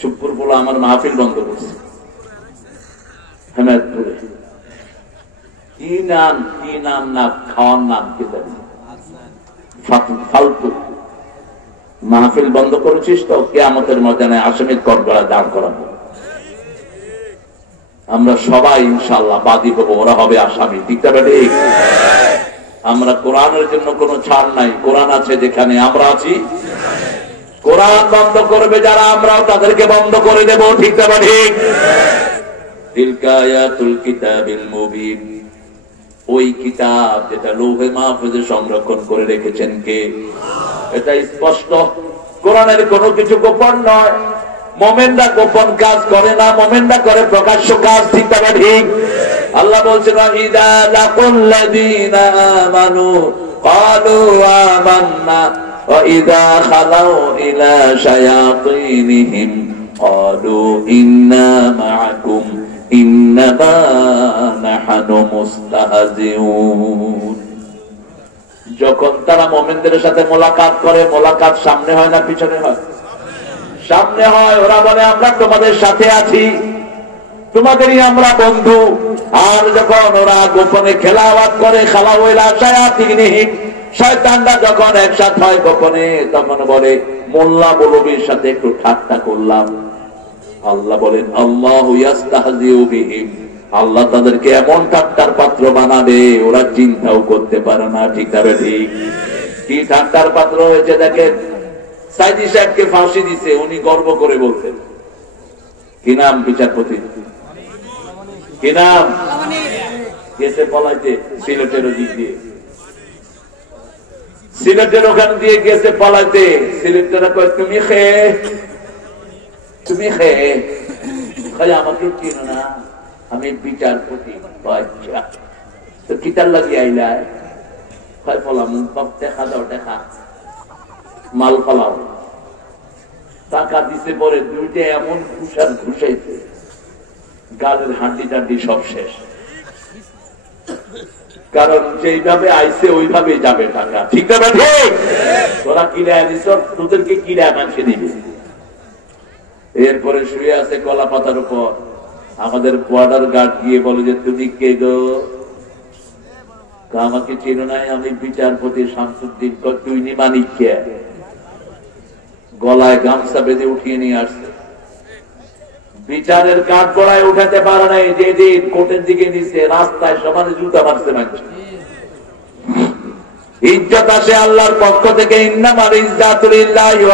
চুপপুর বলে আমার মাহফিল বন্ধ করছে হেমায়তপুরে। কি নাম না, খাওয়ার নাম কি জানি, ফালতু। মাহফিল বন্ধ করেছিস তো কিয়ামতের ময়দানে আসামির কটগড়া দাঁড় করাবো। আমরা সবাই ইনশাআল্লাহ বাদী হবো, ওরা হবে আসামি। ঠিক না ঠিক? আমরা কোরআনের জন্য কোনো ছাড় নাই। কোরআন আছে যেখানে আমরা আছি। কোরআন বন্ধ করবে যারা, আমরাও তাদেরকে বন্ধ করে দেব। ঠিক না ঠিক? তিলকা আয়াতুল কিতাবিল মুবিন, ওই কিতাব যেটা লৌহে মাহফুজে সংরক্ষণ করে রেখেছেন কে? এটা স্পষ্ট। কোরআনের কোনো কিছু গোপন নয়। মুমিনরা গোপন কাজ করে না, মুমিনরা করে প্রকাশ্য কাজ। ঠিক না ঠিক? আল্লাহ বলছেন ইযা লাকুল্লাযীনা আমানু ক্বালু আমান্না ওয়া ইযা খালাউ ইলা শায়াতিনহিম ক্বালু ইন্না মা'আকুম ইন্নামা নাহনু মুস্তাহজিউন। যখন তারা মুমিনদের সাথে মোলাকাত করে, মোলাকাত সামনে হয় না পিছনে হয়? সামনে হয়। ওরা বলে আমরা তোমাদের সাথে আছি, তোমাদেরই আমরা বন্ধু। আর যখন ওরা গোপনে খেলাওয়াত করে, খালাউ ইলা শায়াতিনহিম, শয়তানরা যখন একসাথে হয় গোপনে, তখন বলে মোল্লা মৌলবীর সাথে একটু ঠাট্টা করলাম। আল্লাহ বলেন আল্লাহু ইস্তাহজিউ বিহিম, আল্লাহ তাদেরকে এমন ঠাট্টার পাত্র বানাবে ওরা চিন্তাও করতে পারে না। ঠিক না ঠিক? কি ঠাট্টার পাত্র হয়েছে দেখেন। সাইদি সাহেবকে ফাঁসি দিছে, উনি গর্ব করে বলতেন। কি নাম বিচারপতি? কি নাম? গেছে পলাইতে সিলেটের দিক দিয়ে, সিলেটের ওখান দিয়ে গেছে পলাইতে। সিলেটেরা কয় তুমি খেয়ে আমাকে চিনো না, আমি বিচারপতি। আচ্ছা তো কিতার লাগিয়ে আইলায়? ফলাম দেখা দাও, দেখা মাল ফলাও। টাকা দিতে পরে 2টা এমন ঘুষার ঘুষাইছে, গালের হাড্ডি টাড্ডি সব শেষ। কারণ যেইভাবে আইছে ওইভাবে যাবে টাকা। ঠিক না ঠিক? তোরা কিনে আনিস, তোদেরকে কিনে মানুষে দিবে। এরপরে শুয়ে আছে কলা পাতার উপর। আমাদের বর্ডার গার্ড গিয়ে বলে যে তুমি কে গো? আমাকে চিনো নাই, আমি বিচারপতি শামসুদ্দিন। তুই নি মানিক কে? গলায় গামছা বেঁধে উঠিয়ে নিয়ে আসছে। বিচারের কাঠ গড়ায় উঠাতে পারে নাই, যেদিন কোর্টের দিকে নিচ্ছে রাস্তায় সমানে জুতা মারছে মানুষ। ইজ্জত আসে আল্লাহর পক্ষ থেকে। ইন্নামাল ইজ্জাতু লিল্লাহি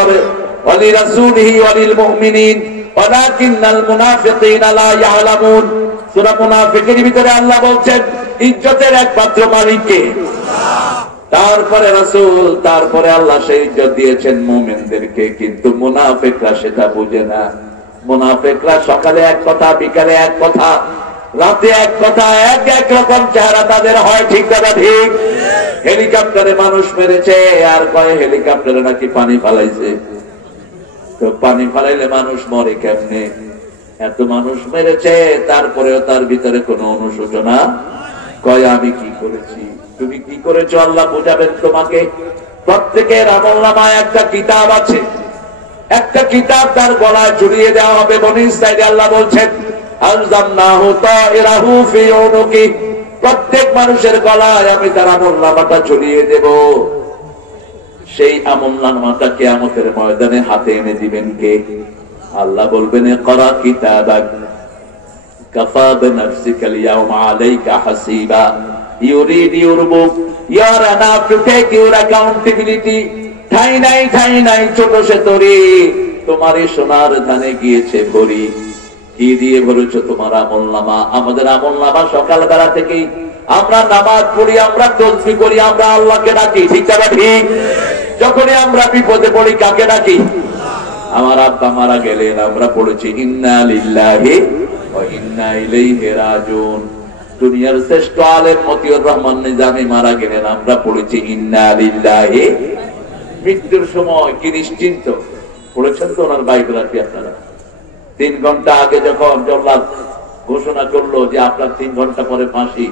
ওয়া লিরাসূলিহি ওয়া লিল মুমিনিন ওয়ালাকিন্নাল মুনাফিকিনা লা ইয়ালামুন। সূরা মুনাফিকের ভিতরে আল্লাহ বলছেন ইজ্জতের একমাত্র মালিক কে? তারপরে রাসূল, তারপরে আল্লাহ সেই ইজ্জত দিয়েছেন মুমিনদেরকে। কিন্তু মুনাফিকরা সেটা বুঝে না। মুনাফিকরা সকালে এক কথা, বিকালে এক কথা, রাতে এক কথা, এক রকম চেহারা তাদের হয়। ঠিক না ঠিক? হেলিকপ্টারে মানুষ মেরেছে আর কয় হেলিকপ্টারে নাকি পানি ফালাইছে। তো পানি ফালাইলে মানুষ মরে কেমনে? এত মানুষ মেরেছে, তারপরেও তার ভিতরে কোনো অনুশোচনা। কয় আমি কি করেছি? তুমি কি করেছো আল্লাহ বুঝাবেন তোমাকে। প্রত্যেকের আমলনামায় একটা কিতাব আছে, একটা কিতাব তার গলায় ঝুলিয়ে দেওয়া হবে। বনী ইসরাঈল আল্লাহ বলছেন আলজামনাহু তাইরাহু ফি উনুকি, প্রত্যেক মানুষের গলায় আমি তার আমলনামাটা ঝুলিয়ে দেব। সেই আমলনামাটা কিয়ামতের ময়দানে হাতে এনে দিবেন কে? আল্লাহ বলবেন ইকরা কিতাবাক কাফা বিনাফসিকাল ইয়াওমা আলাইকা হাসিবা। You read your book, you are enough to take your accountability. ঠাই নাই ছোট সে তরি, তোমার এই সোনার ধানে গিয়েছে ভরি। কি দিয়ে ভরেছ তোমার আমলনামা? আমাদের আমলনামা সকালবেলা থেকেই আমরা নামাজ পড়ি, আমরা তাসবিহ করি, আমরা আল্লাহকে ডাকি। ঠিক না ঠিক? যখনই আমরা বিপদে পড়ি কাকে ডাকি? আমার আব্বা মারা গেলেন, আমরা পড়েছি ইন্না লিল্লাহি ওয়া ইন্না ইলাইহি রাজিউন। দুনিয়ার শ্রেষ্ঠ আলেম মতিউর রহমান নিজামী মারা গেলেন, আমরা পড়েছি ইন্না লিল্লাহি। মৃত্যুর সময় কি নিশ্চিন্ত পড়েছেন তো ওনার বায়োগ্রাফি আপনারা? 3 ঘন্টা আগে যখন জল্লাদ ঘোষণা করলো যে আপনার 3 ঘন্টা পরে ফাঁসি,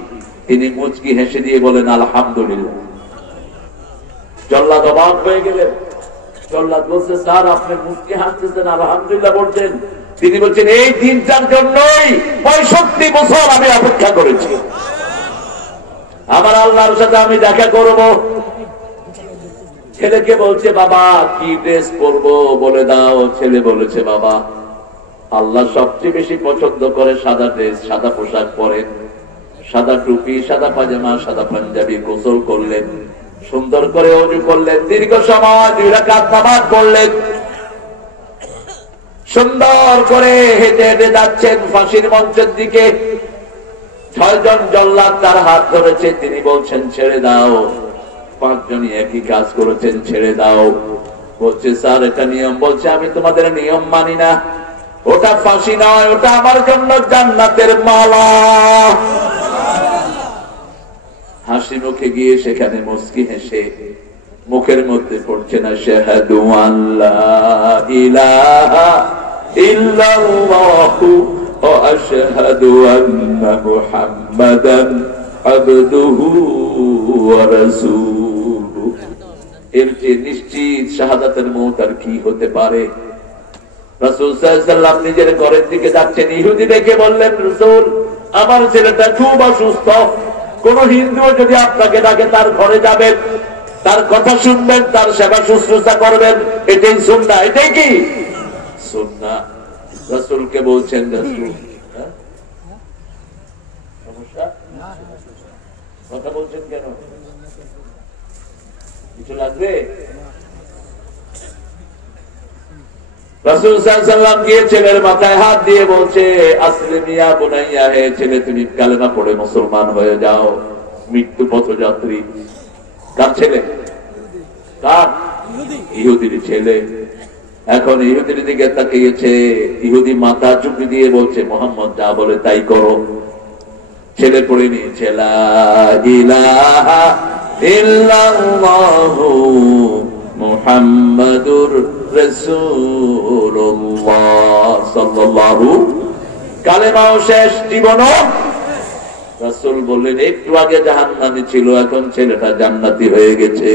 তিনি মুচকি হেসে দিয়ে বলেন আলহামদুলিল্লাহ। জল্লাদ অবাক হয়ে গেলেন। জল্লাদ বলছে স্যার আপনি মুচকি হাসতেছেন, আলহামদুলিল্লাহ বলছেন? তিনি বলছেন এই দিনটার জন্যই 65 বছর আমি অপেক্ষা করেছি। আমার আল্লাহর সাথে আমি দেখা করব। ছেলেকে বলছে বাবা কি ড্রেস পরবো বলে দাও। ছেলে বলেছে বাবা আল্লাহ সবচেয়ে বেশি পছন্দ করে সাদা ড্রেস, সাদা পোশাক পরেন, সাদা টুপি, সাদা পাজামা, সাদা পাঞ্জাবি। গোসল করলেন, সুন্দর করে ওযু করলেন, দীর্ঘ সময় 2 রাকাত নামাজ পড়লেন, সুন্দর করে হেঁটে হেঁটে যাচ্ছেন ফাঁসির মঞ্চের দিকে। 6 জন জল্লাদ তার হাত ধরেছে, তিনি বলছেন ছেড়ে দাও। 5 জনই একই কাজ করেছেন, ছেড়ে দাও। বলছে স্যার এটা নিয়ম। বলছে আমি তোমাদের নিয়ম মানি না, ওটা ফাঁসি নয়, ওটা আমার জন্য জান্নাতের মালা। হাসি মুখে গিয়ে সেখানে মুস্কি হেসে মুখের মধ্যে পড়ছে না শাহাদু আল্লাহ ইলাহা ইল্লাল্লাহু ওয়া আশহাদু আন্না মুহাম্মাদান আবদুহু ওয়া রাসূলুহু। এর যে নিশ্চিত শাহাদাতের মওত আর কি হতে পারে? রাসূল সাল্লাল্লাহু আলাইহি ওয়াসাল্লাম নিজের ঘরের দিকে যাচ্ছেন। ইহুদি দেখে বললেন রাসূল আমার ছেলেটা খুব অসুস্থ, কোন হিন্দু যদি আপনাকে ডাকে তার ঘরে যাবেন, তার কথা শুনবেন, তার সেবা শুশ্রূষা করবেন, এটাই সুন্নাহ। এটাই কি সুন্নাহ? রাসূলকে বলছেন রাসূল সমস্যা কথা বলছেন কেন? কিছু লাগবে? রাসূল সাল্লাল্লাহু আলাইহি ওয়াসাল্লাম গিয়ে ছেলের মাথায় হাত দিয়ে বলছে আসলিমিয়া বুনাইয়া, হে ছেলে তুমি কালেমা পড়ে মুসলমান হয়ে যাও। মৃত্যু পথযাত্রী। কার ছেলে? কার? ইহুদির ছেলে। এখন ইহুদির দিকে তাকিয়েছে, ইহুদি মাথা চুপি দিয়ে বলছে মুহাম্মদ যা বলে তাই করো। ছেলে পড়ে নিয়েছে লা ইলাহা ইল্লাল্লাহু মুহাম্মাদুর রাসূলুল্লাহ সাল্লাল্লাহু। কালেমাও শেষ, জীবনও। রাসূল বললেন একটু আগে জাহান্নামী ছিল, এখন ছেলেটা জান্নাতি হয়ে গেছে।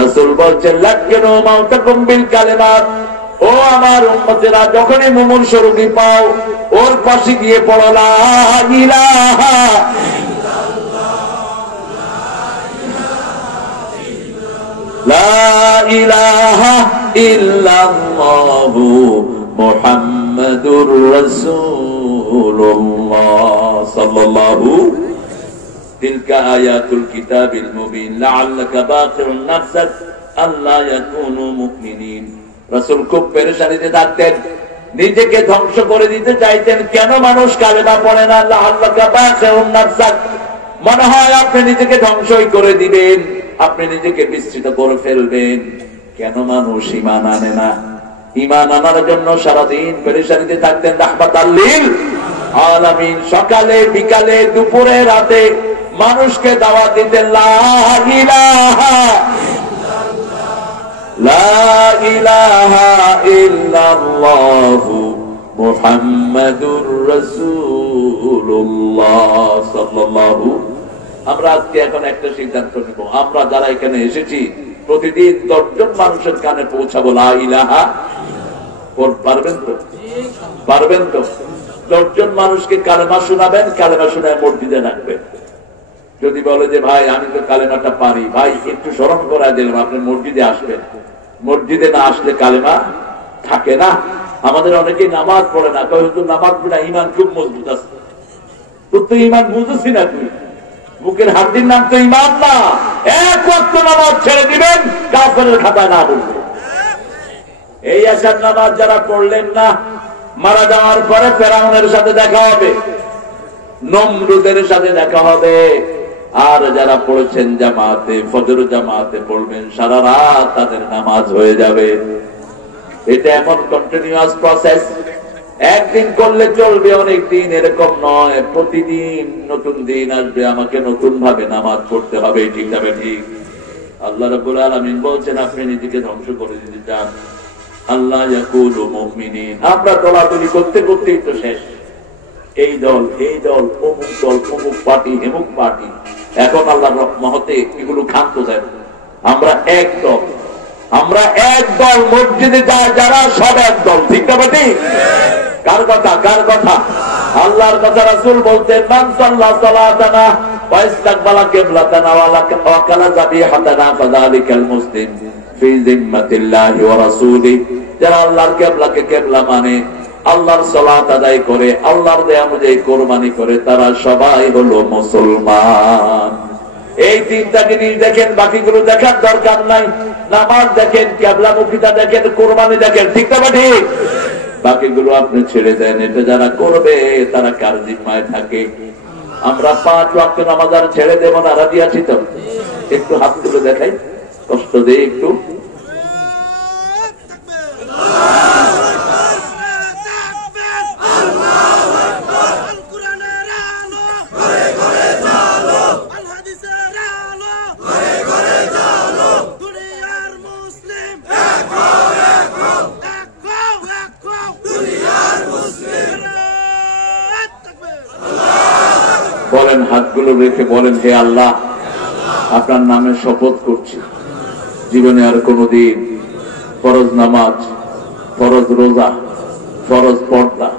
রাসূল বলছেন লাক্কিনু মাউতাকুম বিল কালিমাত, ও আমার উম্মতেরা, যখনই মুমূর্ষ রোগী পাও ওর পাশে গিয়ে পড়ো লা ইলাহা লা ইলাহা ইল্লাল্লাহু মুহাম্মাদুর রাসূলুল্লাহ সাল্লাল্লাহু তিলকা আয়াতুল কিতাবিল মুবিন লাআল্লাকা বাকিউন নাফসাক আল্লা ইয়াকুনু মুমিনিন। রাসূল খুব পেরেশানিতে থাকতেন, নিজেকে ধ্বংস করে দিতে চাইতেন। কেন মানুষ কালেমা পড়ে না? লাআল্লাকা বাকিউন নাফসাক, মনে হয় আপনি নিজেকে ধ্বংসই করে দিবেন, আপনি নিজেকে বিস্তৃত করে ফেলবেন। কেন মানুষ ঈমান আনে না? ঈমান আনার জন্য সারাদিন পেরেশানিতে থাকতেন। রাহমাতাল লিল আলামিন, সকালে বিকালে দুপুরে রাতে মানুষকে দাওয়াত দিতেন লা ইলাহা লা ইলাহা ইল্লাল্লাহু মুহাম্মাদুর রাসূলুল্লাহ সাল্লাল্লাহু। আমরা আজকে এখন একটা সিদ্ধান্ত নেব, আমরা যারা এখানে এসেছি প্রতিদিন 10 জন মানুষের কানে পৌঁছাবো লা ইলাহা। পারবেন তো? পারবেন তো? 10 জন মানুষকে কালেমা শোনাবেন, কালেমা শোনায় মসজিদে রাখবেন। যদি বলে যে ভাই আমি তো কালেমাটা পারি, ভাই একটু স্মরণ করায় দিলাম, আপনি মসজিদে আসবেন। মসজিদে না আসলে কালেমা থাকে না। আমাদের অনেকেই নামাজ পড়ে না, কয় হুজুর নামাজ পড়ে ঈমান খুব মজবুত আছে। তোর তো ঈমান বুঝেছি না, তুই বুকের হাড্ডির নাম তো ঈমান না। এক ওয়াক্ত নামাজ ছেড়ে দিবেন, কাফেরের খাতায় না বলবে। এই আসার নামাজ যারা পড়লেন না, মারা যাওয়ার পরে ফেরাউনের সাথে দেখা হবে, নমরুদের সাথে দেখা হবে। আর যারা পড়েছেন জামাতে, ফজর জামাতে পড়বেন, সারা রাত তাদের নামাজ হয়ে যাবে। এটা এমন কন্টিনিউয়াস প্রসেস, একদিন করলে চলবে অনেক দিন, এরকম নয়। প্রতিদিন নতুন দিন আসবে, আমাকে নতুন ভাবে নামাজ পড়তে হবে। ঠিক যাবে? ঠিক। আল্লাহ রাব্বুল আলামিন বলছেন আপনি নিজেকে ধ্বংস করে দিতে চান, আল্লাহ ইয়াকুলু মুমিনিন। আমরা দলাদলি করতে করতেই তো শেষ। এই দল, এই দল, অমুক দল, অমুক পার্টি, হেমুক পার্টি। এখন আল্লাহর রহমতে এগুলো ক্ষান্ত দেন। আমরা এক দল, আমরা এক দল। মসজিদে যায় যারা সব এক দল। ঠিক না বেটি? কার কথা? কার কথা? আল্লাহর কথা। রাসূল বলতেন মান সাল্লা সালাতানা ওয়া ইসতাকবালা কিবলাতানা ওয়া কালা যাবিহাতানা ফাযালিকাল মুসলিম ফি জিম্মাতিল্লাহি ওয়া রাসূলি। যারা আল্লাহর কিবলাকে কিবলা মানে, আল্লাহর সালাত আদায় করে, আল্লাহর দেয়া অনুযায়ী কুরবানি করে, তারা সবাই হলো মুসলমান। এই তিনটা জিনিস দেখেন, বাকিগুলো দেখার দরকার নাই। নামাজ দেখেন, কিবলামুখিতা দেখেন, কুরবানি দেখেন। ঠিক না ঠিক? বাকিগুলো আপনি ছেড়ে দেন। এটা যারা করবে তারা কার জিম্মায় থাকে? আমরা 5 ওয়াক্ত নামাজ আর ছেড়ে দেব না। রাজি আছি তো? একটু হাত তুলে দেখাই, কষ্ট দেই একটু। বলেন, হাতগুলো রেখে বলেন, হে আল্লাহ, আপনার নামে শপথ করছি, জীবনে আর কোনদিন ফরজ নামাজ, ফরজ রোজা, ফরজ পর্দা,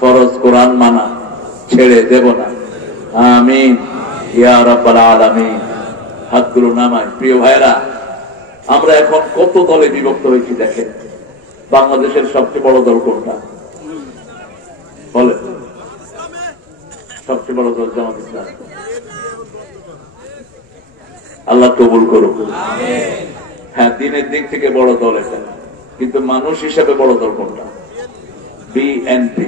ফরজ কোরআন মানা ছেড়ে দেব না। আমিন ইয়া রাব্বাল আলামিন। হাতগুলো নামাই। প্রিয় ভাইরা, আমরা এখন কত দলে বিভক্ত হয়েছি দেখেন। বাংলাদেশের সবচেয়ে বড় দল কোনটা? বলে সবচেয়ে বড় দল জামাত ইসলাম। আল্লাহ কবুল করুক। হ্যাঁ, দিনের দিক থেকে বড় দল এটা, কিন্তু মানুষ হিসাবে বড় দল কোনটা? বিএনপি,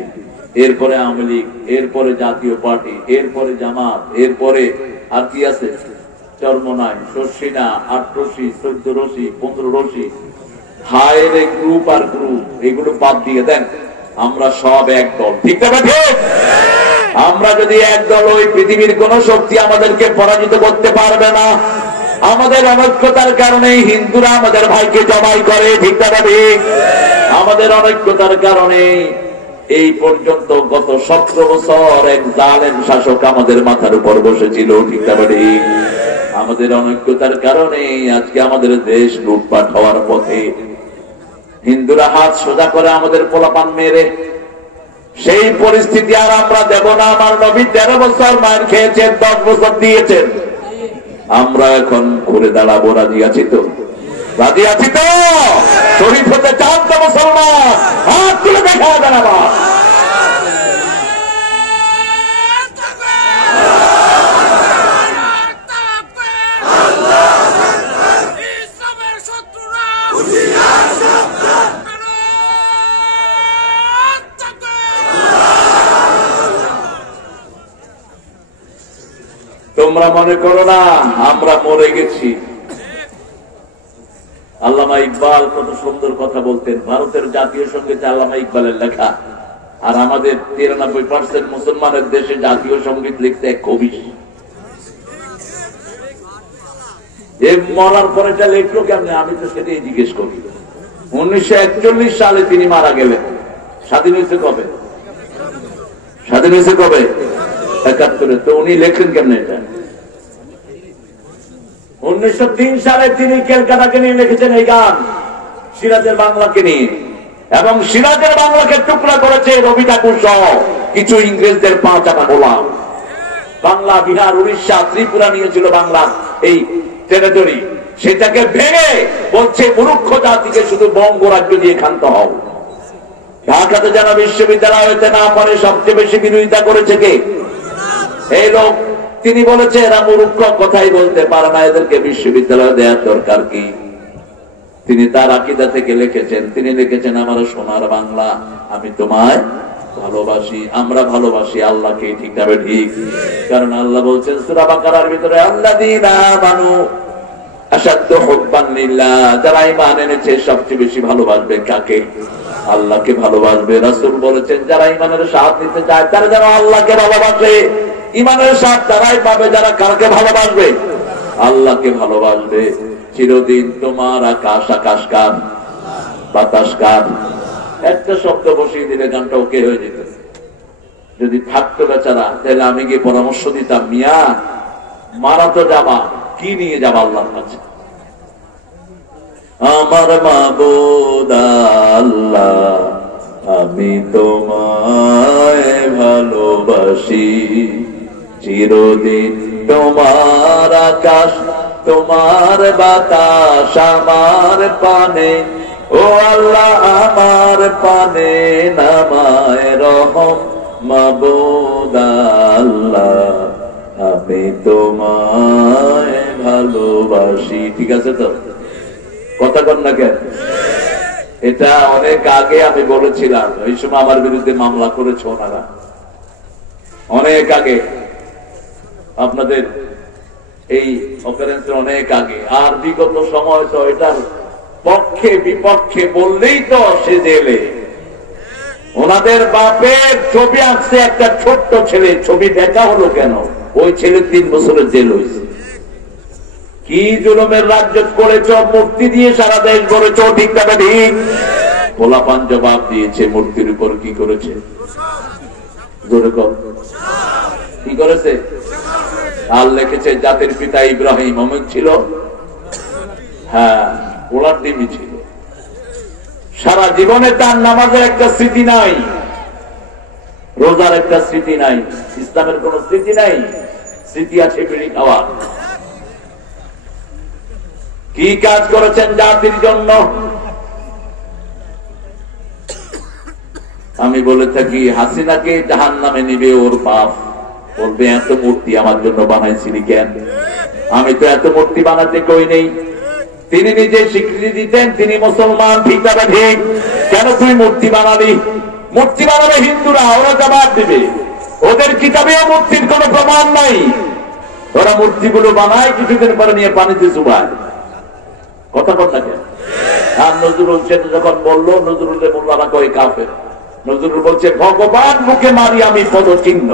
এরপরে আওয়ামী লীগ, এরপরে জাতীয় পার্টি, এরপরে জামাত, এরপরে আর কি আছে? চরমনাই, শর্ষিনা, 8 রশি, 14 রশি, 15 রশি, হায়ের গ্রুপ আর গ্রুপ, এগুলো বাদ দিয়ে দেন। আমরা সব এক দল। ঠিক না? আমরা যদি এক দল, ওই পৃথিবীর কোন শক্তি আমাদেরকে পরাজিত করতে পারবে না। আমাদের অনৈক্যতার কারণে হিন্দুরা আমাদের ভাইকে জবাই করে। ঠিক না? আমাদের অনৈক্যতার কারণে এই পর্যন্ত গত 17 বছর এক জালেম শাসক আমাদের মাথার উপর বসেছিল। ঠিক না? আমাদের অনৈক্যতার কারণে আজকে আমাদের দেশ লুটপাট হওয়ার পথে। হিন্দুরা হাত সোজা করে আমাদের পোলাপান মেরে, সেই পরিস্থিতি আর আমরা দেব না। আমার নবী 13 বছর মায়ের খেয়েছেন, 10 বছর দিয়েছেন, আমরা এখন ঘুরে দাঁড়াবো। রাজি আছি তো? রাজি আছি তো? শহীদ হতে চান তো মুসলমান? হাত তুলে দেখা দেন আবার। তোমরা মনে করো না আমরা মরে গেছি। আল্লামা ইকবাল কত সুন্দর কথা বলতেন, ভারতের জাতীয় সঙ্গীতে আল্লামা ইকবালের লেখা। আর আমাদের 93% মুসলমানের দেশে জাতীয় সঙ্গীত লিখতে এক কবি। মরার পরে এটা লিখলো কেমনে? আমি তো সেটাই জিজ্ঞেস করি। 1941 সালে তিনি মারা গেলেন। স্বাধীন হয়েছে কবে? স্বাধীন হয়েছে কবে? 71। তো উনি লেখেন কেমনে এটা? 1903 সালে তিনি ক্যালকাটাকে নিয়ে লিখেছেন এই গান, সিরাজের বাংলাকে নিয়ে। এবং সিরাজের বাংলাকে টুকরা করেছে রবি ঠাকুর সহ কিছু ইংরেজদের 5 আনা গোলাম। বাংলা, বিহার, উড়িষ্যা, ত্রিপুরা নিয়েছিল বাংলা এই টেরিটরি। সেটাকে ভেঙে বলছে মূর্খ জাতিকে শুধু বঙ্গরাজ্য দিয়ে ক্ষান্ত হও। ঢাকাতে যারা বিশ্ববিদ্যালয় হইতে না পারে সবচেয়ে বেশি বিরোধিতা করেছে কে? এই লোক। তিনি বলেছে এরা মূর্খ, কথাই বলতে পারে না, এদেরকে বিশ্ববিদ্যালয় দেওয়ার দরকার কি? তিনি তার আকীদা থেকে লিখেছেন, তিনি লিখেছেন আমার সোনার বাংলা, আমি তোমায় ভালোবাসি। আমরা ভালোবাসি আল্লাহকে, ঠিক না? ঠিক। কারণ আল্লাহ বলছেন সূরা বাকারার ভিতরে, আল্লাযীনা আমানু আশাদ্দু হুব্বান লিল্লাহ, যারা ঈমান এনেছে সবচেয়ে বেশি ভালোবাসবে কাকে? আল্লাহকে ভালোবাসবে। রাসূল বলেছেন যারা ঈমানের স্বাদ নিতে চায় তারা যেন আল্লাহকে ভালোবাসে। ঈমানের স্বাদ তারাই পাবে যারা কাকে ভালোবাসবে? আল্লাহকে ভালোবাসবে। চিরদিন তোমার আকাশ আকাশ কার, বাতাস কার? একটা শব্দ বসিয়ে দিলে গানটা ওকে হয়ে যেত। যদি থাকতো বেচারা, তাহলে আমি গিয়ে পরামর্শ দিতাম, মিয়া মারা তো যাবা, কি নিয়ে যাবা আল্লাহর কাছে? আমার মাবুদ আল্লাহ, আমি তোমায় ভালোবাসি। চিরদিন তোমার আকাশ, তোমার বাতাস আমার পানে। ও আল্লাহ আমার পানে নামায় রহম, মাবুদ আল্লাহ আমি তোমায় ভালোবাসি। ঠিক আছে তো? কথা কন না কেন? এটা অনেক আগে আমি বলেছিলাম, ওই সময় আমার বিরুদ্ধে মামলা করেছে ওনারা, অনেক আগে, আপনাদের এই অকারেন্সের অনেক আগে। আর বিগত সময় তো এটার পক্ষে বিপক্ষে বললেই তো সে জেলে। ওনাদের বাপের ছবি আঁকছে একটা ছোট্ট ছেলে, ছবি দেখা হলো কেন? ওই ছেলে 3 বছরের জেল হয়েছে। কি জুলুমের রাজ্য করেছ, মূর্তি দিয়ে সারা দেশ গড়েছ, ঠিক না? ঠিক। পোলাপান জবাব দিয়েছে, মূর্তির উপর কি করেছে? জোরে কর, কি করেছে? আর লিখেছে জাতির পিতা ইব্রাহিম অমুক ছিল, হ্যাঁ ওলার ডিমি ছিল। সারা জীবনে তার নামাজের একটা স্মৃতি নাই, রোজার একটা স্মৃতি নাই, ইসলামের কোন স্মৃতি নাই। স্মৃতি আছে বিড়ি খাওয়া। কি কাজ করেছেন জাতির জন্য? আমি বলে থাকি হাসিনাকে জাহান্নামে নিবে ওর বাপ। বলবে এত মূর্তি আমার জন্য বানাইছিলি কেন? আমি তো এত মূর্তি বানাতে কই নেই। তিনি নিজে স্বীকৃতি দিতেন তিনি মুসলমান, ঠিক না? ঠিক। কেন তুই মূর্তি বানালি? মূর্তি বানাবে হিন্দুরা, ওরা জবাব দিবে। ওদের কিতাবেও মূর্তির কোন প্রমাণ নাই। ওরা মূর্তিগুলো বানায়, কিছুদিন পরে নিয়ে পানিতে চুবায়। কথা বল না কেন? আর নজরুল সেটা যখন বললো, নজরুলের মোল্লারা কয় কাফের। নজরুল বলছে ভগবান মুখে মারি আমি পদচিহ্ন।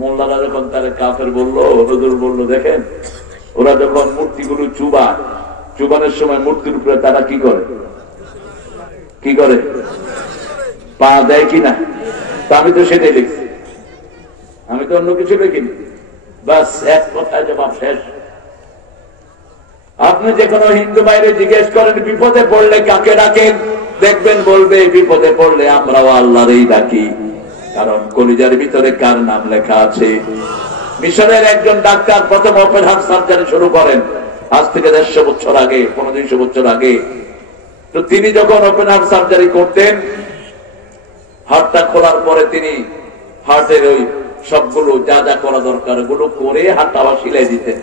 মোল্লারা যখন তারা কাফের বললো, নজরুল বললো দেখেন ওরা যখন মূর্তিগুলো চুবায়, চুবানোর সময় মূর্তির উপরে তারা কি করে? কি করে? পা দেয় কিনা? আমি তো সেটাই লিখছি, আমি তো অন্য কিছু লিখিনি। বাস এক কথায় জবাব শেষ। আপনি যে কোনো হিন্দু ভাইরে জিজ্ঞেস করেন বিপদে পড়লে কাকে ডাকেন, দেখবেন বলবে বিপদে পড়লে আমরাও আল্লাহরই ডাকি। কারণ কলিজার ভিতরে কার নাম লেখা আছে। মিশরের একজন ডাক্তার প্রথম ওপেন হার্ট সার্জারি শুরু করেন আজ থেকে 150 বছর আগে, 200 বছর আগে। তো তিনি যখন ওপেন হার্ট সার্জারি করতেন, হার্টটা খোলার পরে তিনি হার্টের ওই সবগুলো যা যা করা দরকার ওগুলো করে হার্টটা আবার সিলাই দিতেন।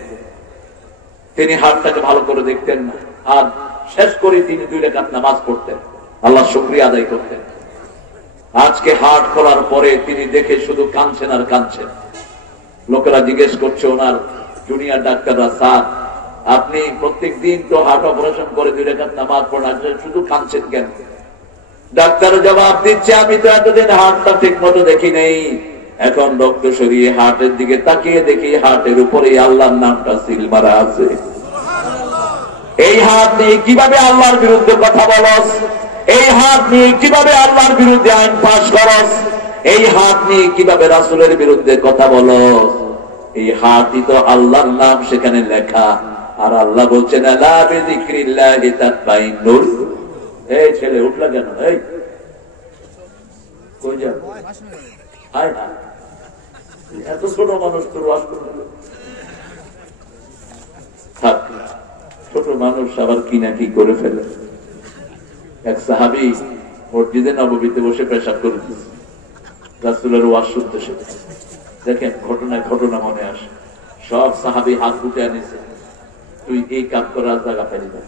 তিনি হার্টটাকে ভালো করে দেখতেন না, আর শেষ করে তিনি 2 রাকাত নামাজ পড়তেন, আল্লাহ শুকরিয়া আদায় করতেন। আজকে হার্ট খোলার পরে তিনি দেখে শুধু কাঁদছেন আর কাঁদছেন। লোকেরা জিজ্ঞেস করছে ওনার জুনিয়র ডাক্তাররা, স্যার আপনি প্রত্যেক দিন তো হার্ট অপারেশন করে 2 রাকাত নামাজ পড়েন, শুধু কাঁদছেন কেন? ডাক্তার জবাব দিচ্ছে, আমি তো এতদিন হার্টটা ঠিক মতো দেখি নেই, এখন রক্ত সরিয়ে হার্টের দিকে তাকিয়ে দেখি হার্টের উপরে আল্লাহর নামটা সিল মারা আছে। এই হাত নিয়ে কিভাবে আল্লাহর বিরুদ্ধে কথা বলস? এই হাত নিয়ে কিভাবে আল্লাহর বিরুদ্ধে আইন পাস করস? এই হাত নিয়ে কিভাবে রাসূলের বিরুদ্ধে কথা বলস? এই হাতই তো আল্লাহর নাম সেখানে লেখা। আর আল্লাহ বলছেন আলা বিযিকরিল্লাহি তাতমাইন্নুল। এই ছেলে উঠলা কেন? এই কই যা? হায় হায়, এত ছোট মানুষ তোর ওয়াজ করবে? থাক, ছোট মানুষ আবার কি না কি করে ফেলে। এক সাহাবী মসজিদে নববীতে বসে পেশাব করে দিচ্ছে, রাসূলের ওয়াজ শুনতেছে। দেখেন ঘটনা মনে আসে। সব সাহাবী হাত উঠে আনিছে, তুই এই কাজ করার জায়গা পাইলি না।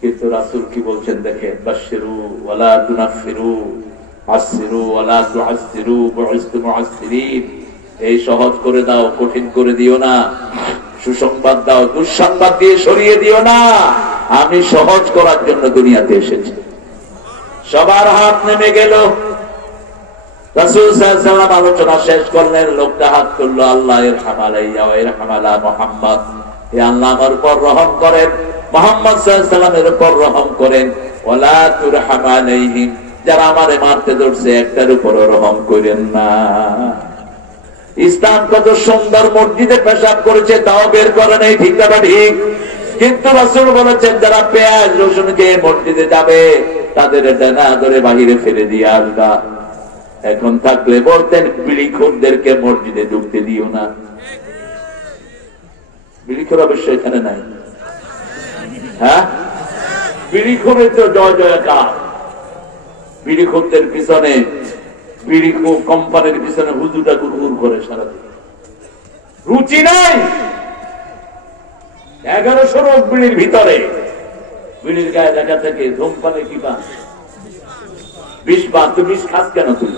কিন্তু রাসূল কি বলছেন দেখেন, বাশশিরু ওয়ালা তুনাফিরু, আসসিরু ওয়ালা তুআসসিরু, বুইসতু মুআসসিরিন। এই সহজ করে দাও, কঠিন করে দিও না। সুসংবাদ দাও, দুঃসংবাদ দিয়ে সরিয়ে দিও না। আমি সহজ করার জন্য দুনিয়াতে এসেছি। সবার হাত নেমে গেল। রাসূল সাল্লাল্লাহু আলাইহি ওয়াসাল্লাম আলোচনা শেষ করলেন। লোকটা হাত তুলল, আল্লাহ ইরহাম আলাইয়া ওয়া ইরহাম আলা মুহাম্মদ। হে আল্লাহ আমার উপর রহম করেন, মুহাম্মদ সাল্লাল্লাহু আলাইহি ওয়াসাল্লামের উপর রহম করেন। ওয়ালা তুরহাম আলাইহিম, যারা আমারে মারতে ধরছে একটার উপরও রহম করেন না। ইসলাম কত সুন্দর, মসজিদে পেশাব করেছে তাও বের করে নাই, ঠিক না ঠিক? কিন্তু রাসূল বলেছেন যারা পেঁয়াজ রসুন খেয়ে মসজিদে যাবে তাদের ডানা ধরে বাহিরে ফেলে দিয়ে আসবা। এখন থাকলে বলতেন বিড়িখোরদেরকে মসজিদে ঢুকতে দিও না। বিড়িখোর অবশ্য এখানে নাই। হ্যাঁ, বিড়িখোরের তো জয় জয়কার। বিড়িখোরদের পিছনে, বিড়ি কোম্পানির পিছনে হুজুরটা গুড়গুড় করে সারাদিন, রুচি নাই। 1100 লোক বিড়ির ভিতরে, বিড়ির গায়ে দেখা থেকে ধূমপানে কি পা 20 বার। তো 20 খাস কেন? তুই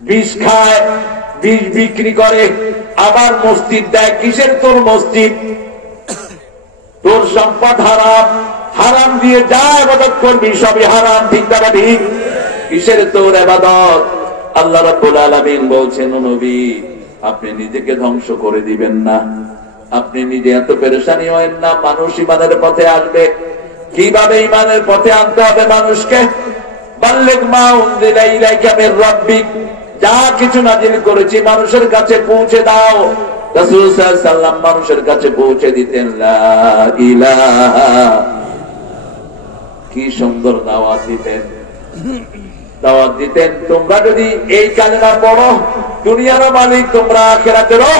20 খায়, 20 বিক্রি করে, আবার মসজিদ দেয়। কিসের তোর মসজিদ? তোর সম্পদ হারাম, হারাম দিয়ে যা ইবাদত করবি সবই হারাম, ঠিক না ঠিক? কিসের তোর ইবাদত? আল্লাহ রাব্বুল আলামিন বলছেন, ও নবী আপনি নিজেকে ধ্বংস করে দিবেন না, আপনি নিজে এত পেরেশানি হয়েন না। মানুষ ইমানের পথে আসবে। কিভাবে ইমানের পথে আনতে হবে মানুষকে? বাল্লিগ মা উনজিলা ইলাইকা মির রাব্বিক, যা কিছু নাযিল করেছি মানুষের কাছে পৌঁছে দাও। রাসূল সাল্লাল্লাহু আলাইহি ওয়াসাল্লাম মানুষের কাছে পৌঁছে দিতেন লা ইলাহা। কি সুন্দর দাওয়াত দিতেন, দাওয়াত দিতেন। তোমরা যদি এই কালেমা পড়ো, দুনিয়ার মালিক তোমরা, আখিরাতেরও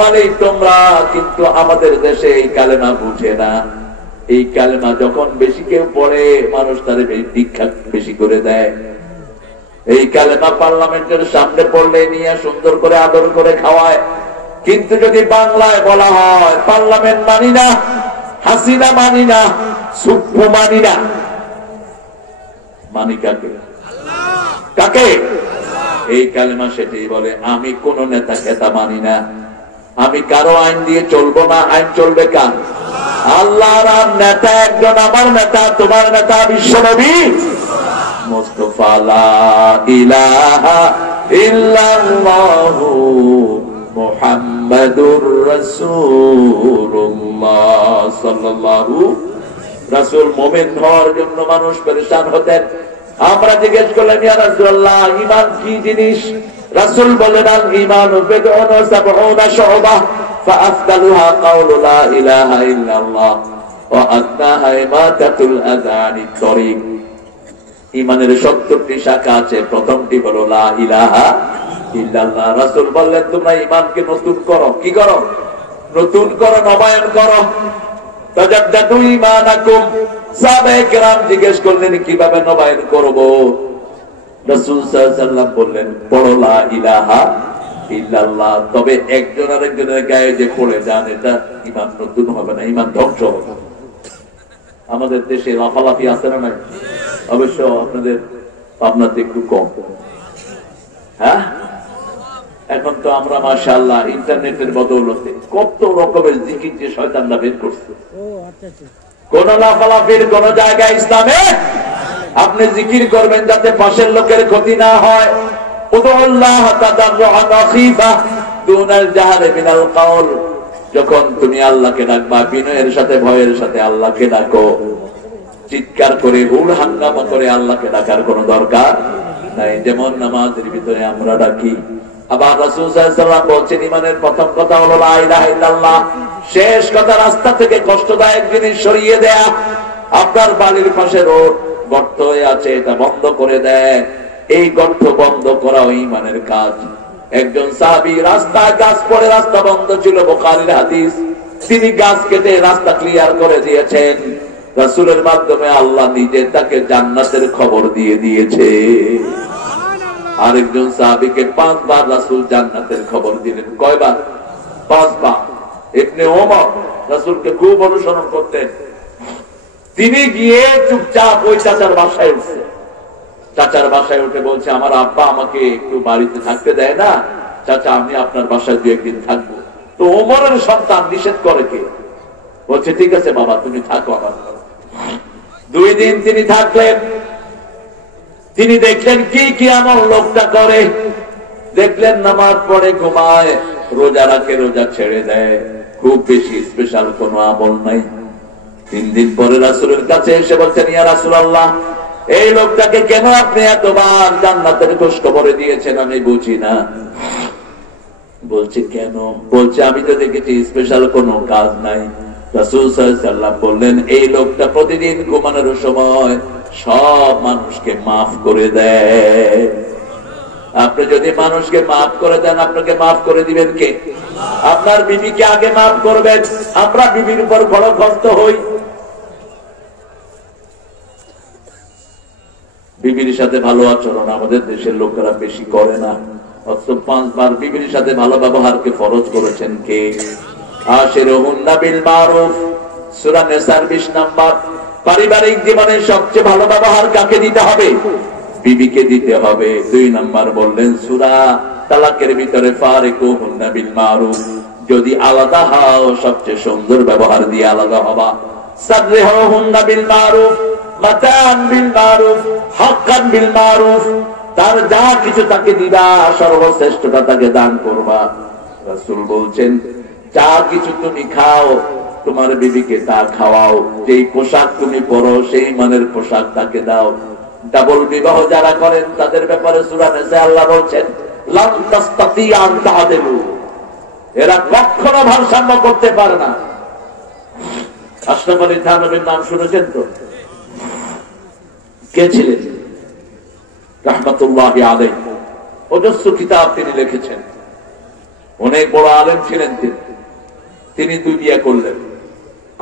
মালিক তোমরা। কিন্তু আমাদের দেশে এই কালেমা বুঝে না। এই কালেমা যখন বেশি কেউ পড়ে, মানুষ তার দীক্ষা বেশি করে দেয়। এই কালেমা পার্লামেন্টের সামনে পড়লে নিয়ে সুন্দর করে আদর করে খাওয়ায়। কিন্তু যদি বাংলায় বলা হয় পার্লামেন্ট মানি না, হাসিনা মানি না, সুপ্পু মানি না, মানি কাকে? কাকে? এই কালেমা সেটাই বলে, আমি কোন নেতা খেতা মানি না, আমি কারো আইন দিয়ে চলবো না। আইন চলবে কার? আল্লাহর। নেতা একজন, আমার নেতা, তোমার নেতা বিশ্বনবী মুস্তাফা। লা ইলাহা ইল্লাল্লাহু মুহাম্মাদুর রাসূলুল্লাহ সাল্লাল্লাহু। রাসূল মুমিন হওয়ার জন্য মানুষ পেরেশান হতেন। আমরা জিজ্ঞেস করলাম, ইয়া রাসূলুল্লাহ ঈমান কি জিনিস? রাসূল বলেন, আল ঈমানু বিদ'ুন ওয়া সাব'উনা শু'বাহ فأفضلها قول لا إله إلا الله وأدناها إماتة الأذى عن الطريق। ইমানের 70টি শাখা আছে, প্রথমটি হলো লা ইলাহা ইল্লাল্লাহ। রাসূল বললেন তোমরা ঈমানকে নতুন করো। কি করো? নতুন করো, নবায়ন করো। তাজাদ্দাদু ঈমানাকুম। সাহাবায়ে কেরাম জিজ্ঞেস করলেন কিভাবে নবায়ন করব? রাসূল সাল্লাল্লাহু আলাইহি ওয়াসাল্লাম বললেন পড়ো লা ইলাহা ইল্লাল্লাহ। তবে একজন আরেকজনের গায়ে যে পড়ে যান এটা ঈমান নতুন হবে না, ঈমান ধ্বংস হবে। আমাদের দেশে লাফালাফি আছে না নাই? অবশ্য আপনাদের পাবনাতে একটু কম। হ্যাঁ, এখন তো আমরা মাশাআল্লাহ ইন্টারনেটের বদৌলতে কত রকমের জিকির যে শয়তানরা বের করছে। কোন লাফালাফির কোন জায়গায় ইসলামে আপনি জিকির করবেন যাতে পাশের লোকের ক্ষতি না হয়। উদুল্লাহ তাদাররুআন ওয়া খীফা দুনাল জাহরি মিনাল কাউল। যখন তুমি আল্লাহকে ডাকবা বিনয়ের সাথে ভয়ের সাথে আল্লাহকে ডাকো। চিৎকার করে হুড় হাঙ্গামা করে আল্লাহকে ডাকার কোনো দরকার নাই, যেমন নামাজের ভিতরে আমরা ডাকি। আবার রাসূল সাল্লাল্লাহু আলাইহি ওয়াসাল্লাম বলেছেন ঈমানের প্রথম কথা হলো লা ইলাহা ইল্লাল্লাহ। শেষ কথা রাস্তা থেকে কষ্টদায়ক জিনিস সরিয়ে দেয়া। আপনার বাড়ির পাশে রোড গর্ত হয়ে আছে, এটা বন্ধ করে দেয়। এই গর্ত বন্ধ করা ঈমানের কাজ। একজন সাহাবী রাস্তায় গাছ পড়ে রাস্তা বন্ধ ছিল, বুখারীর হাদিস। তিনি গাছ কেটে রাস্তা ক্লিয়ার করে দিয়েছেন। রাসূলের মাধ্যমে আল্লাহ নিজে তাকে জান্নাতের খবর দিয়ে দিয়েছে। আরেকজন সাহাবীকে 5 বার রাসূল জান্নাতের খবর দিলেন। কয়বার? 5 বার। ইবনে ওমর রাসূলকে খুব অনুসরণ করতেন। তিনি গিয়ে চুপচাপ ওই চাচার বাসায় উঠছে। চাচার বাসায় উঠে বলছে আমার আব্বা আমাকে একটু বাড়িতে থাকতে দেয় না, চাচা আমি আপনার বাসায় 2 একদিন থাকবো। তো ওমরের সন্তান নিষেধ করে কে? বলছে ঠিক আছে বাবা তুমি থাকো। আমার 2 দিন তিনি থাকলেন। তিনি দেখলেন কি কি আমল লোকটা করে। দেখলেন নামাজ পড়ে, ঘুমায়, রোজা রাখে, রোজা ছেড়ে দেয়। খুব বেশি স্পেশাল কোনো আমল নাই। 3 দিন পরে রাসূলের কাছে এসে বলছেন ইয়া রাসূলুল্লাহ এই লোকটাকে কেন আপনি এতবার জান্নাতের খোঁজখবর দিয়েছেন আমি বুঝি না। বলছে কেন? বলছে আমি তো দেখেছি স্পেশাল কোনো কাজ নাই। রাসূল সাল্লাল্লাহু আলাইহি ওয়াসাল্লাম বললেন এই লোকটা প্রতিদিন ঘুমানোর সময় সব মানুষকে মাফ করে দেয়। আপনি যদি মানুষকে মাফ করে দেন আপনাকে মাফ করে দিবেন কে? আপনার বিবিকে আগে মাফ করবেন। আমরা বিবির উপর খড়খস্ত হই। বিবির সাথে ভালো আচরণ আমাদের দেশের লোকেরা বেশি করে না। অথচ 5 বার বিবির সাথে ভালো ব্যবহারকে ফরজ করেছেন কে? আশিরুহুন্না বিল মারুফ, সূরা নিসার 20 নাম্বার। পারিবারিক জীবনের সবচেয়ে ভালো ব্যবহার কাকে দিতে হবে? বিবিকে দিতে হবে। 2 নাম্বার বললেন সূরা তালাকের ভিতরে ফারিকুহুন্না বিল মারুফ, যদি আলাদা হও সবচেয়ে সুন্দর ব্যবহার দিয়ে আলাদা হবা। সাররিহুন্না বিল মারুফ, মাতান বিল মারুফ, হাক্কান বিল মারুফ। তার যা কিছু তাকে দিবা সর্বশ্রেষ্ঠটা তাকে দান করবা। রাসূল বলছেন যা কিছু তুমি খাও তোমার বিবিকে তা খাওয়াও। যেই পোশাক তুমি পরো সেই মানের পোশাক তাকে দাও। ডাবল বিবাহ যারা করেন তাদের ব্যাপারে সূরা নিসা আল্লাহ বলছেন লান তাসতাতিয়া আন তা'দিলু, এরা কখনো ভারসাম্য করতে পারে না। আশরাফ আলী থানভীর নাম শুনেছেন তো? কে ছিলেন? রাহমাতুল্লাহি আলাইহি। অজস্র কিতাব তিনি লিখেছেন। অনেক বড় আলেম ছিলেন তিনি 2 বিয়ে করলেন।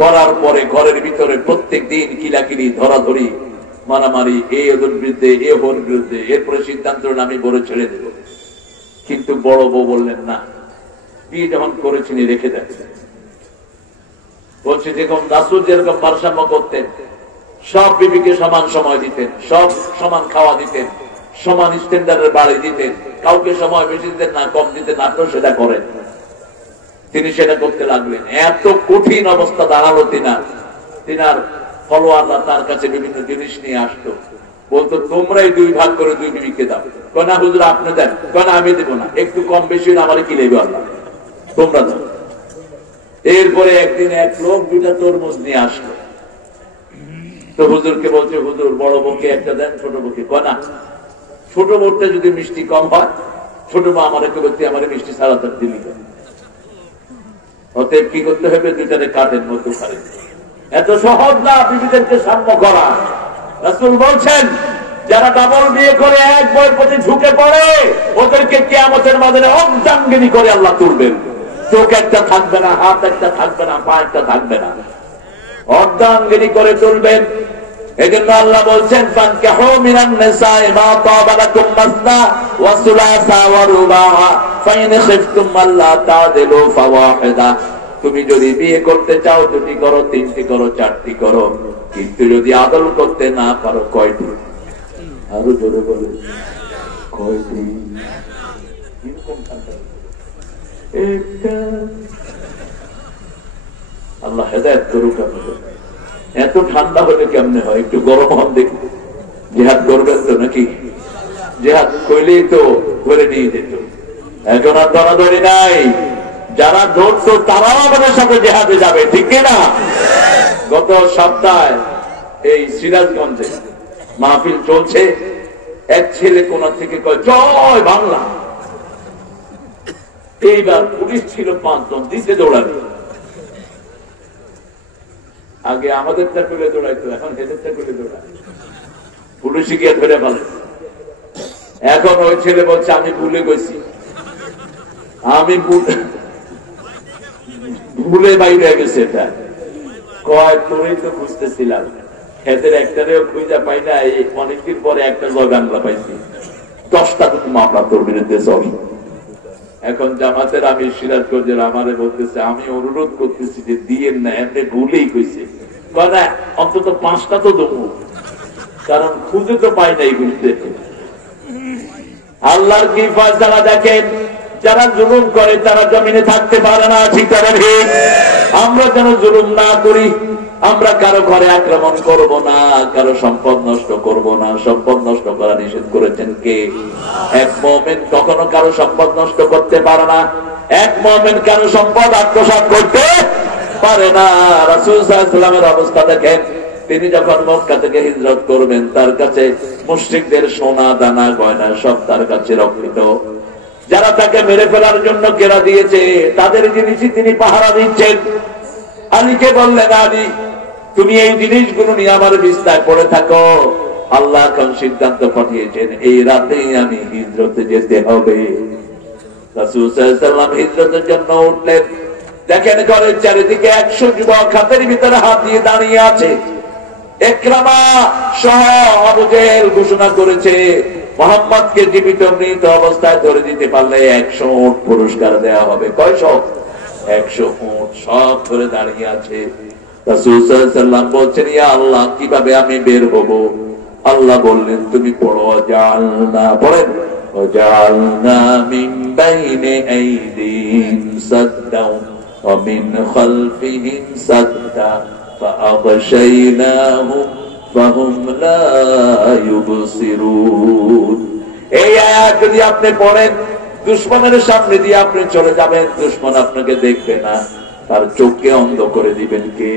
করার পরে ঘরের ভিতরে প্রত্যেক দিন কিলাকিলি, ধরাধরি, মারামারি, এই ওদের বিরুদ্ধে, এ ওর বিরুদ্ধে। এরপরে সিদ্ধান্ত আমি বড় ছেড়ে দেব। কিন্তু বড় বউ বললেন না, বিয়ে যখন করেছেন রেখে দেন। বলছে যেরকম রাসূল যেরকম ভারসাম্য করতেন, সব বিবিকে সমান সময় দিতেন, সব সমান খাওয়া দিতেন, সমান স্ট্যান্ডার্ডের বাড়ি দিতেন, কাউকে সময় বেশি দিতেন না, কম দিতেন না। আপনিও সেটা করেন। তিনি সেটা করতে লাগলেন। এত কঠিন অবস্থা দাঁড়ালো তিনার ফলোয়াররা তার কাছে বিভিন্ন জিনিস নিয়ে আসতো। বলতো তোমরাই 2 ভাগ করে 2 বিবিকে দাও। কয় না হুজুর আপনি দেন। কয় না আমি দেব না, একটু কম বেশি আমারে কি লেবে আল্লাহ, তোমরা দাও। এরপরে একদিন এক লোক 2টা তরমুজ নিয়ে আসলো। তো হুজুরকে বলছে হুজুর বড় বউকে একটা দেন, ছোট বউকে। কয় না, ছোট বউটা যদি মিষ্টি কম হয় ছোট বউ আমার একটু ব্যক্তি আমার মিষ্টি ছাড়া তার দিলি। অতএব কি করতে হবে? দুইটারে কাঠের মতো পারে। এত সহজ না বিবিদেরকে সাম্য করা। রাসূল বলছেন যারা ডাবল বিয়ে করে এক বইয়ের প্রতি ঝুঁকে পড়ে ওদেরকে কিয়ামতের মাঠে অর্ধাঙ্গিনী করে আল্লাহ তুলবেন। চোখ একটা থাকবে না, হাত একটা থাকবে না, পা একটা থাকবে না, অর্ধাঙ্গিনী করে তুলবেন। এজন্য আল্লাহ বলছেন ফানকিহু মিনান নিসাই মা তাবা লাকুম মাসনা ওয়া সুলাসা ওয়া রুবাহা ফাইন খিফতুম আল্লা তাদিলু ফাওয়াহিদা। তুমি যদি বিয়ে করতে চাও দুটি করো, তিনটি করো, চারটি করো, কিন্তু যদি আদল করতে না পারো কয়টি? আরো জোরে বলে কয়টি? আল্লাহ হেদায়েত করুক আপনাদের। এত ঠান্ডা হলে কেমনে হয়? একটু গরম হন দেখি। জিহাদ করবেন তো নাকি? জিহাদ কইলেই তো করে নিয়ে যেত। এখন আর দরাদরি নাই। যারা ধরতো তারাও আমাদের সাথে জিহাদে যাবে, ঠিক কিনা? গত সপ্তাহে এই সিরাজগঞ্জে মাহফিল চলছে, এক ছেলে কোনা থেকে কয় জয় বাংলা। এইবার পুলিশ ছিল 5 জন, দিতে দৌড়াবে। আগে আমাদেরটা করে দৌড়াইতো, এখন এদেরটা করে দৌড়ায়। পুলিশে গিয়ে ধরে ফেলে। এখন ওই ছেলে বলছে আমি ভুলে গেছি, আমি ভুলে বাইরে গেছে। এটা কয় তোরই তো বুঝতেছিলাম, এদের একটারেও খুঁজা পাই না। এই অনেকদিন পরে একটা জয় বাংলা পাইছি, 10টা তো মামলা তোর বিরুদ্ধে চল। এখন জামাতের আমি সিরাজগঞ্জের আমারে বলতেছে, আমি অনুরোধ করতেছি যে দিয়েন না, এমনি ভুলেই কইছে। অন্তত 5টা তো দেবো, কারণ খুঁজে তো পাই নাই বুঝতে। আল্লাহর কি ফয়সালা দেখেন, যারা জুলুম করে তারা জমিনে থাকতে পারে না, ঠিক তারা ঠিক। আমরা যেন জুলুম না করি, আমরা কারো ঘরে আক্রমণ করব না, কারো সম্পদ নষ্ট করব না। সম্পদ নষ্ট করা নিষেধ করেছেন কে? এক মুমিন কখনো কারো সম্পদ নষ্ট করতে পারে না। এক মুমিন কারো সম্পদ আত্মসাৎ করতে পারে না। রাসূল সাল্লাল্লাহু আলাইহি ওয়াসাল্লামের অবস্থা দেখেন, তিনি যখন মক্কা থেকে হিজরত করবেন, তার কাছে মুশরিকদের সোনা দানা গয়না সব তার কাছে রক্ষিত। যারা তাকে মেরে ফেলার জন্য ঘেরা দিয়েছে তাদের জিনিসই তিনি পাহারা দিচ্ছেন। আলীকে বললেন, আলী তুমি এই জিনিসগুলো নিয়ে আমার বিছানায় পড়ে থাকো। আল্লাহ এখন সিদ্ধান্ত পাঠিয়েছেন এই রাতেই আমি হিজরতে যেতে হবে। রাসূল সাল্লাল্লাহু আলাইহি ওয়াসাল্লাম হিজরতের জন্য উঠলেন। দেখেন ঘরের চারিদিকে 100 যুবক হাতের ভিতরে হাত দিয়ে দাঁড়িয়ে আছে। ইকরামা সহ আবু জেহেল ঘোষণা করেছে মুহাম্মদকে জীবিত মৃত অবস্থায় ধরে দিতে পারলে 100 উট পুরস্কার দেওয়া হবে। কয়শ? 100 উট সব ধরে দাঁড়িয়ে আছে। রাসূল সাল্লাল্লাহু আলাইহি ওয়াসাল্লাম বলছেন, ইয়া আল্লাহ কিভাবে আমি বের হব? আল্লাহ বললেন তুমি পড়ো, জাআলনা, পড়েন, ওয়াজআলনা মিন বাইনি আইদিহিম সাদ্দাও ওয়া মিন খালফিহিম সাদ্দা ফাআগশাইনাহুম ফাহুম লা ইউবসিরুন। এই আয়াত যদি আপনি পড়েন, দুশমনের সামনে দিয়ে আপনি চলে যাবেন, দুশমন আপনাকে দেখবে না, তার চোখকে অন্ধ করে দিবেন কে?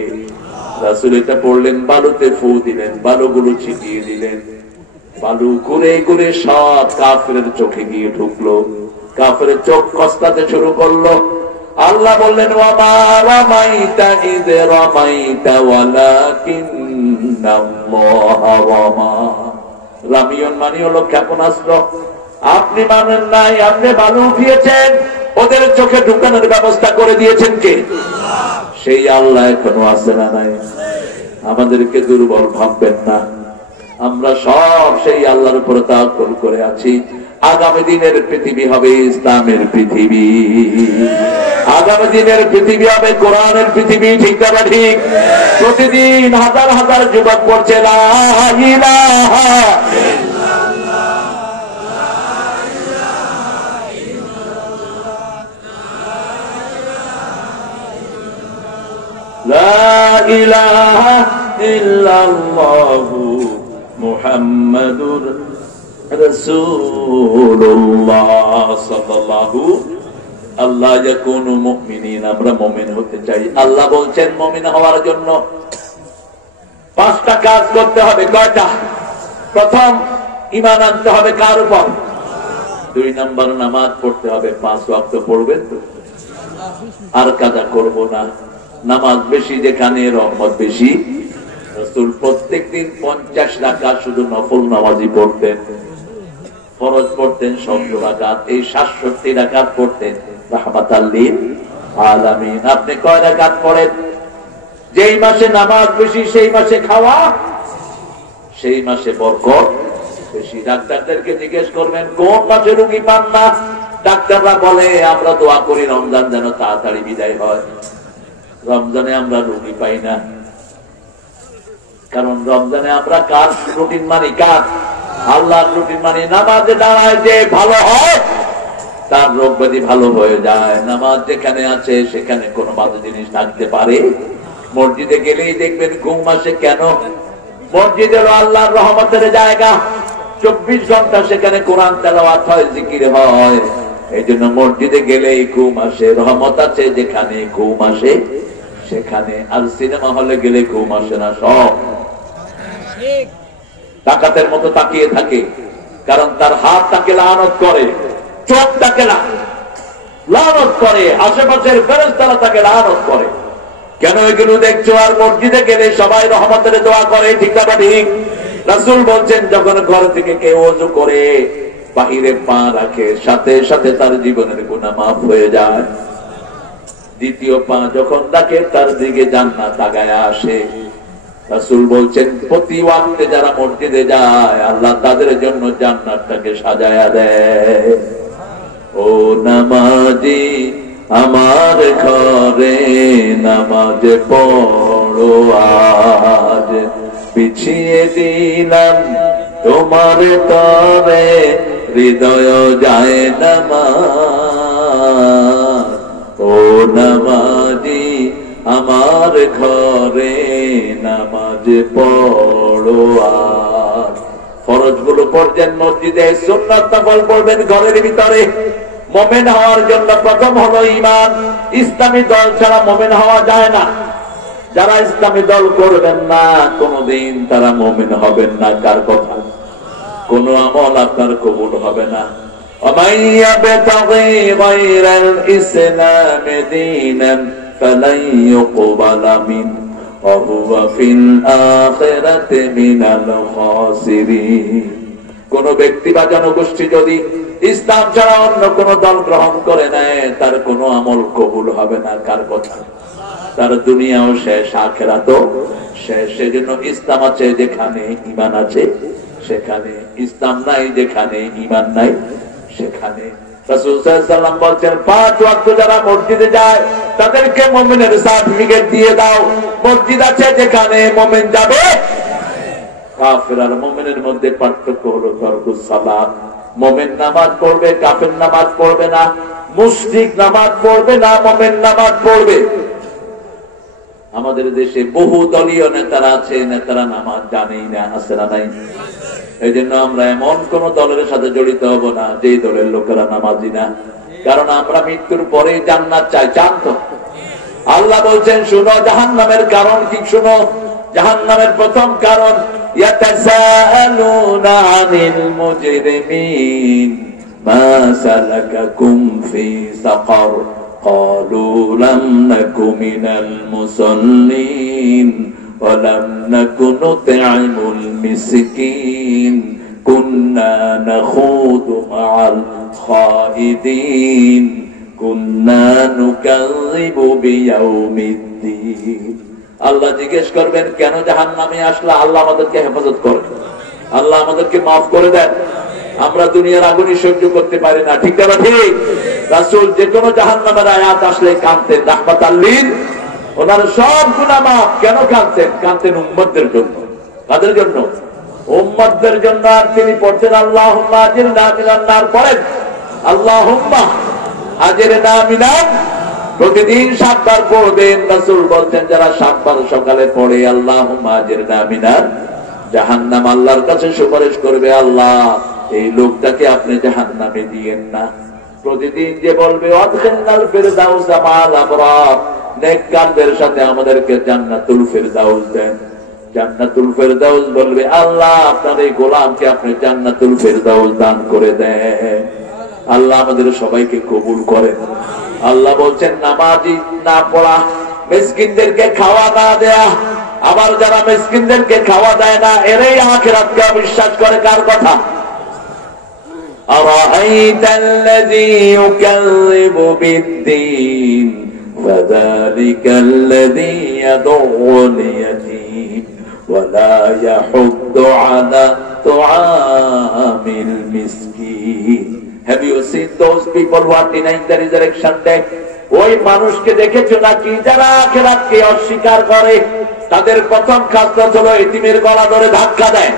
রাসূল এটা পড়লেন, বালুতে ফু দিলেন, বালুগুলো ছিটিয়ে দিলেন। বালু ঘুরে ঘুরে সব কাফেরের চোখে গিয়ে ঢুকলো। কাফেরের চোখ কসলাতে শুরু করলো। আল্লাহ বললেন, ওয়া মা রামাইতা ইয রামাইতা ওয়ালাকিন্নাল্লাহা রামা। রামিয়ন মানে হলো ক্ষেপণাস্ত্র। আপনি মানেন নাই, আপনি বালু উঠিয়েছেন, ওদের চোখে ঢুকানোর ব্যবস্থা করে দিয়েছেন কে? সেই আল্লাহ এখনো আছে না নাই? আমাদেরকে দুর্বল ভাববেন না, আমরা সব সেই আল্লাহর উপর তাওয়াক্কুল করে আছি। আগামী দিনের পৃথিবী হবে ইসলামের পৃথিবী, আগামী দিনের পৃথিবী হবে কোরআনের পৃথিবী, ঠিক না ঠিক? প্রতিদিন হাজার হাজার যুবক পড়ছে লা ইলাহা লা ইলাহা ইল্লাল্লাহু মুহাম্মাদুর রাসূলুল্লাহ সাল্লাল্লাহু আল্লাহ ইয়াকুনু মুমিনিন। আমরা মুমিন হতে চাই। আল্লাহ বলছেন মুমিন হওয়ার জন্য 5টা কাজ করতে হবে। কয়টা? প্রথম, ঈমান আনতে হবে কার উপর? 2 নম্বর, নামাজ পড়তে হবে। 5 ওয়াক্ত পড়বেন তো? আর কাজা করব না। নামাজ বেশি যেখানে রহমত বেশি। রাসূল প্রত্যেকদিন 50 রাকাত শুধু নফল নামাজই পড়তেন, ফরজ পড়তেন 100 রাকাত, এই 67 রাকাত পড়তেন রাহমাতাল লিল আলামিন। আপনি কয় রাকাত পড়েন? যেই মাসে নামাজ বেশি সেই মাসে খাওয়া, সেই মাসে বরকত বেশি। ডাক্তারদেরকে জিজ্ঞেস করবেন কোন মাসে রোগী পান না, ডাক্তাররা বলে আমরা দোয়া করি রমজান যেন তাড়াতাড়ি বিদায় হয়। রমজানে আমরা রোগী পাই না, কারণ রমজানে আমরা কার রুটিন মানি? কার? আল্লাহর রুটিন মানি। নামাজে দাঁড়ায় যে ভালো হয় তার রোগ ব্যাধি ভালো হয়ে যায়। নামাজ যেখানে আছে সেখানে কোনো বাজে জিনিস থাকতে পারে। মসজিদে গেলেই দেখবেন ঘুম আসে। কেন? মসজিদ হলো আল্লাহর রহমতের জায়গা, 24 ঘন্টা সেখানে কোরআন তেলাওয়াত হয়, জিকির হয়। এই জন্য মসজিদে গেলেই ঘুম আসে। রহমত আছে যেখানে, ঘুম আসে সেখানে। আর সিনেমা হলে গেলে ঘুম আসে না, সব ডাকাতের মতো তাকিয়ে থাকে, কারণ তার হাত তাকে লানত করে, চোখ তাকে লানত করে, আশেপাশের ফেরেশতারা তাকে লানত করে। কেন এগুলো দেখছো? আর মসজিদে গেলে সবাই রহমতের দোয়া করে, ঠিক না ঠিক? রাসূল বলছেন যখন ঘর থেকে কেউ ওযু করে বাহিরে পা রাখে, সাথে সাথে তার জীবনের গুনাহ মাফ হয়ে যায়। দ্বিতীয় পা যখন রাখে তার দিকে জান্নাত আগায় আসে। রাসূল বলছেন প্রতি ওয়াক্তে যারা মসজিদে যায় আল্লাহ তাদের জন্য জান্নাতটাকে সাজায়া দেয়। ও নামাজি আমার ঘরে নামাজ পড়ো আজ, পিছিয়ে দিলাম তোমার তরে হৃদয় যায় নামাজ। ও নামাজি আমার ঘরে নামাজ পড়ো আজ। ফরজ গুলো পড়ছেন মসজিদে, সুন্নাত নফল পড়বেন ঘরের ভিতরে। মুমিন হওয়ার জন্য প্রথম হলো ঈমান। ইসলামী দল ছাড়া মুমিন হওয়া যায় না। যারা ইসলামী দল করবেন না কোনদিন তারা মুমিন হবেন না। কার কথা? কোন আমল আপনার কবুল হবে না। ومن يبتغي غير الإسلام دينا فلن يقبل منه وهو في الآخرة من الخاسرين। কোন ব্যক্তি বা জনগোষ্ঠী যদি ইসলাম ছাড়া অন্য কোন দল গ্রহণ করে নেয় তার কোন আমল কবুল হবে না। কার কথা? তার দুনিয়াও শেষ, আখিরাতও শেষ। সেজন্য ইসলাম আছে যেখানে ঈমান আছে সেখানে, ইসলাম নাই যেখানে ঈমান নাই সেখানে। রাসূল সাল্লাল্লাহু আলাইহি ওয়াসাল্লাম বলেন 5 ওয়াক্ত যারা মসজিদে যায় তাদেরকে মুমিনের সার্টিফিকেট দিয়ে দাও। মসজিদ আছে যেখানে মুমিন যাবে। কাফের আর মুমিনের মধ্যে পার্থক্য হলো তরকুস সালাত। মুমিন নামাজ পড়বে, কাফের নামাজ পড়বে না। মুশরিক নামাজ পড়বে না, মুমিন নামাজ পড়বে। আমাদের দেশে বহু দলীয় নেতারা আছে, নেতারা নামাজ জানেই না, আছে না নাই? এই জন্য আমরা এমন কোন দলের সাথে জড়িত হব না যে দলের লোকেরা নামাজি না, কারণ আমরা মৃত্যুর পরে জান্নাত চাই। চান তো? আল্লাহ বলছেন শুনো জাহান্নামের কারণ কি? শুনো, জাহান্নামের প্রথম কারণ ইয়াতাসাআলুনা আনিল মুজরিমিন মা সালাকাকুম ফি সাকার ক্বালু লাম নাকু মিনাল মুসাল্লিন ওয়া লাম নাকু নুত'ইমুল মিসকিন কুন্না নাখুদু মা'আল খাইদিন কুন্না নুকাযযিবু বিয়াউমিদ্দিন। আল্লাহ জিজ্ঞেস করবেন কেন জাহান্নামে আসলা? আল্লাহ আমাদেরকে হেফাজত করেন, আল্লাহ আমাদেরকে মাফ করে দেন। আমরা দুনিয়ার আগুনই সহ্য করতে পারি না, ঠিক না ঠিক? রাসূল যে কোনো জাহান্নামের আয়াত আসলে কাঁদতেন, রাহমাতাল লিল, ওনার সব গুনাহ মাফ। কেন কাঁদতেন? কাঁদতেন উম্মতদের জন্য। কাদের জন্য? উম্মতদের জন্য। আর তিনি পড়তেন আল্লাহুম্মা আজিরনা মিনান নার। পড়েন আল্লাহুম্মা আজিরনা মিনান, প্রতিদিন 7 বার পড়বেন। রাসূল বলতেন যারা 7 বার সকালে পড়ে আল্লাহুম্মা আজিরনা মিনান জাহান্নাম, আল্লাহর কাছে সুপারিশ করবে আল্লাহ এই লোকটাকে আপনি জাহান্নামে দিয়েন না। প্রতিদিন যে বলবে আদখিলনাল ফিরদাউস মা'আল আবরার, নেককারদের সাথে আমাদেরকে জান্নাতুল ফিরদাউস দেন। জান্নাতুল ফিরদাউস বলবে আল্লাহ আপনার এই গোলামকে আপনি জান্নাতুল ফিরদাউস দান করে দেন। আল্লাহ আমাদের সবাইকে কবুল করেন। আল্লাহ বলছেন নামাজি না পড়া, মিসকিনদেরকে খাওয়া না দেয়া, আবার যারা মিসকিনদেরকে খাওয়া দেয় না এরাই আখিরাতকে অবিশ্বাস করে। কার কথা? أرأيت الذي يكذب بالدين فذلك الذي يدع اليتيم ولا يحض على طعام المسكين. Have you seen those people who are denying the resurrection day? ওই মানুষকে দেখেছো নাকি যারা আখিরাতকে অস্বীকার করে? তাদের প্রথম খাসলত হলো এতিমের গলা ধরে ধাক্কা দেয়।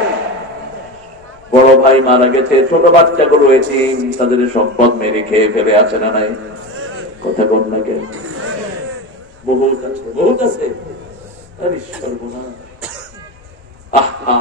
বড় ভাই মারা গেছে, ছোট বাচ্চাগুলো এতিম, তাদের সম্পদ মেরে খেয়ে ফেলে। আছে না নাই? কথা বল না কেন? বহুত আছে, বহুত আছে। আরে সর্বনাশ। আহা।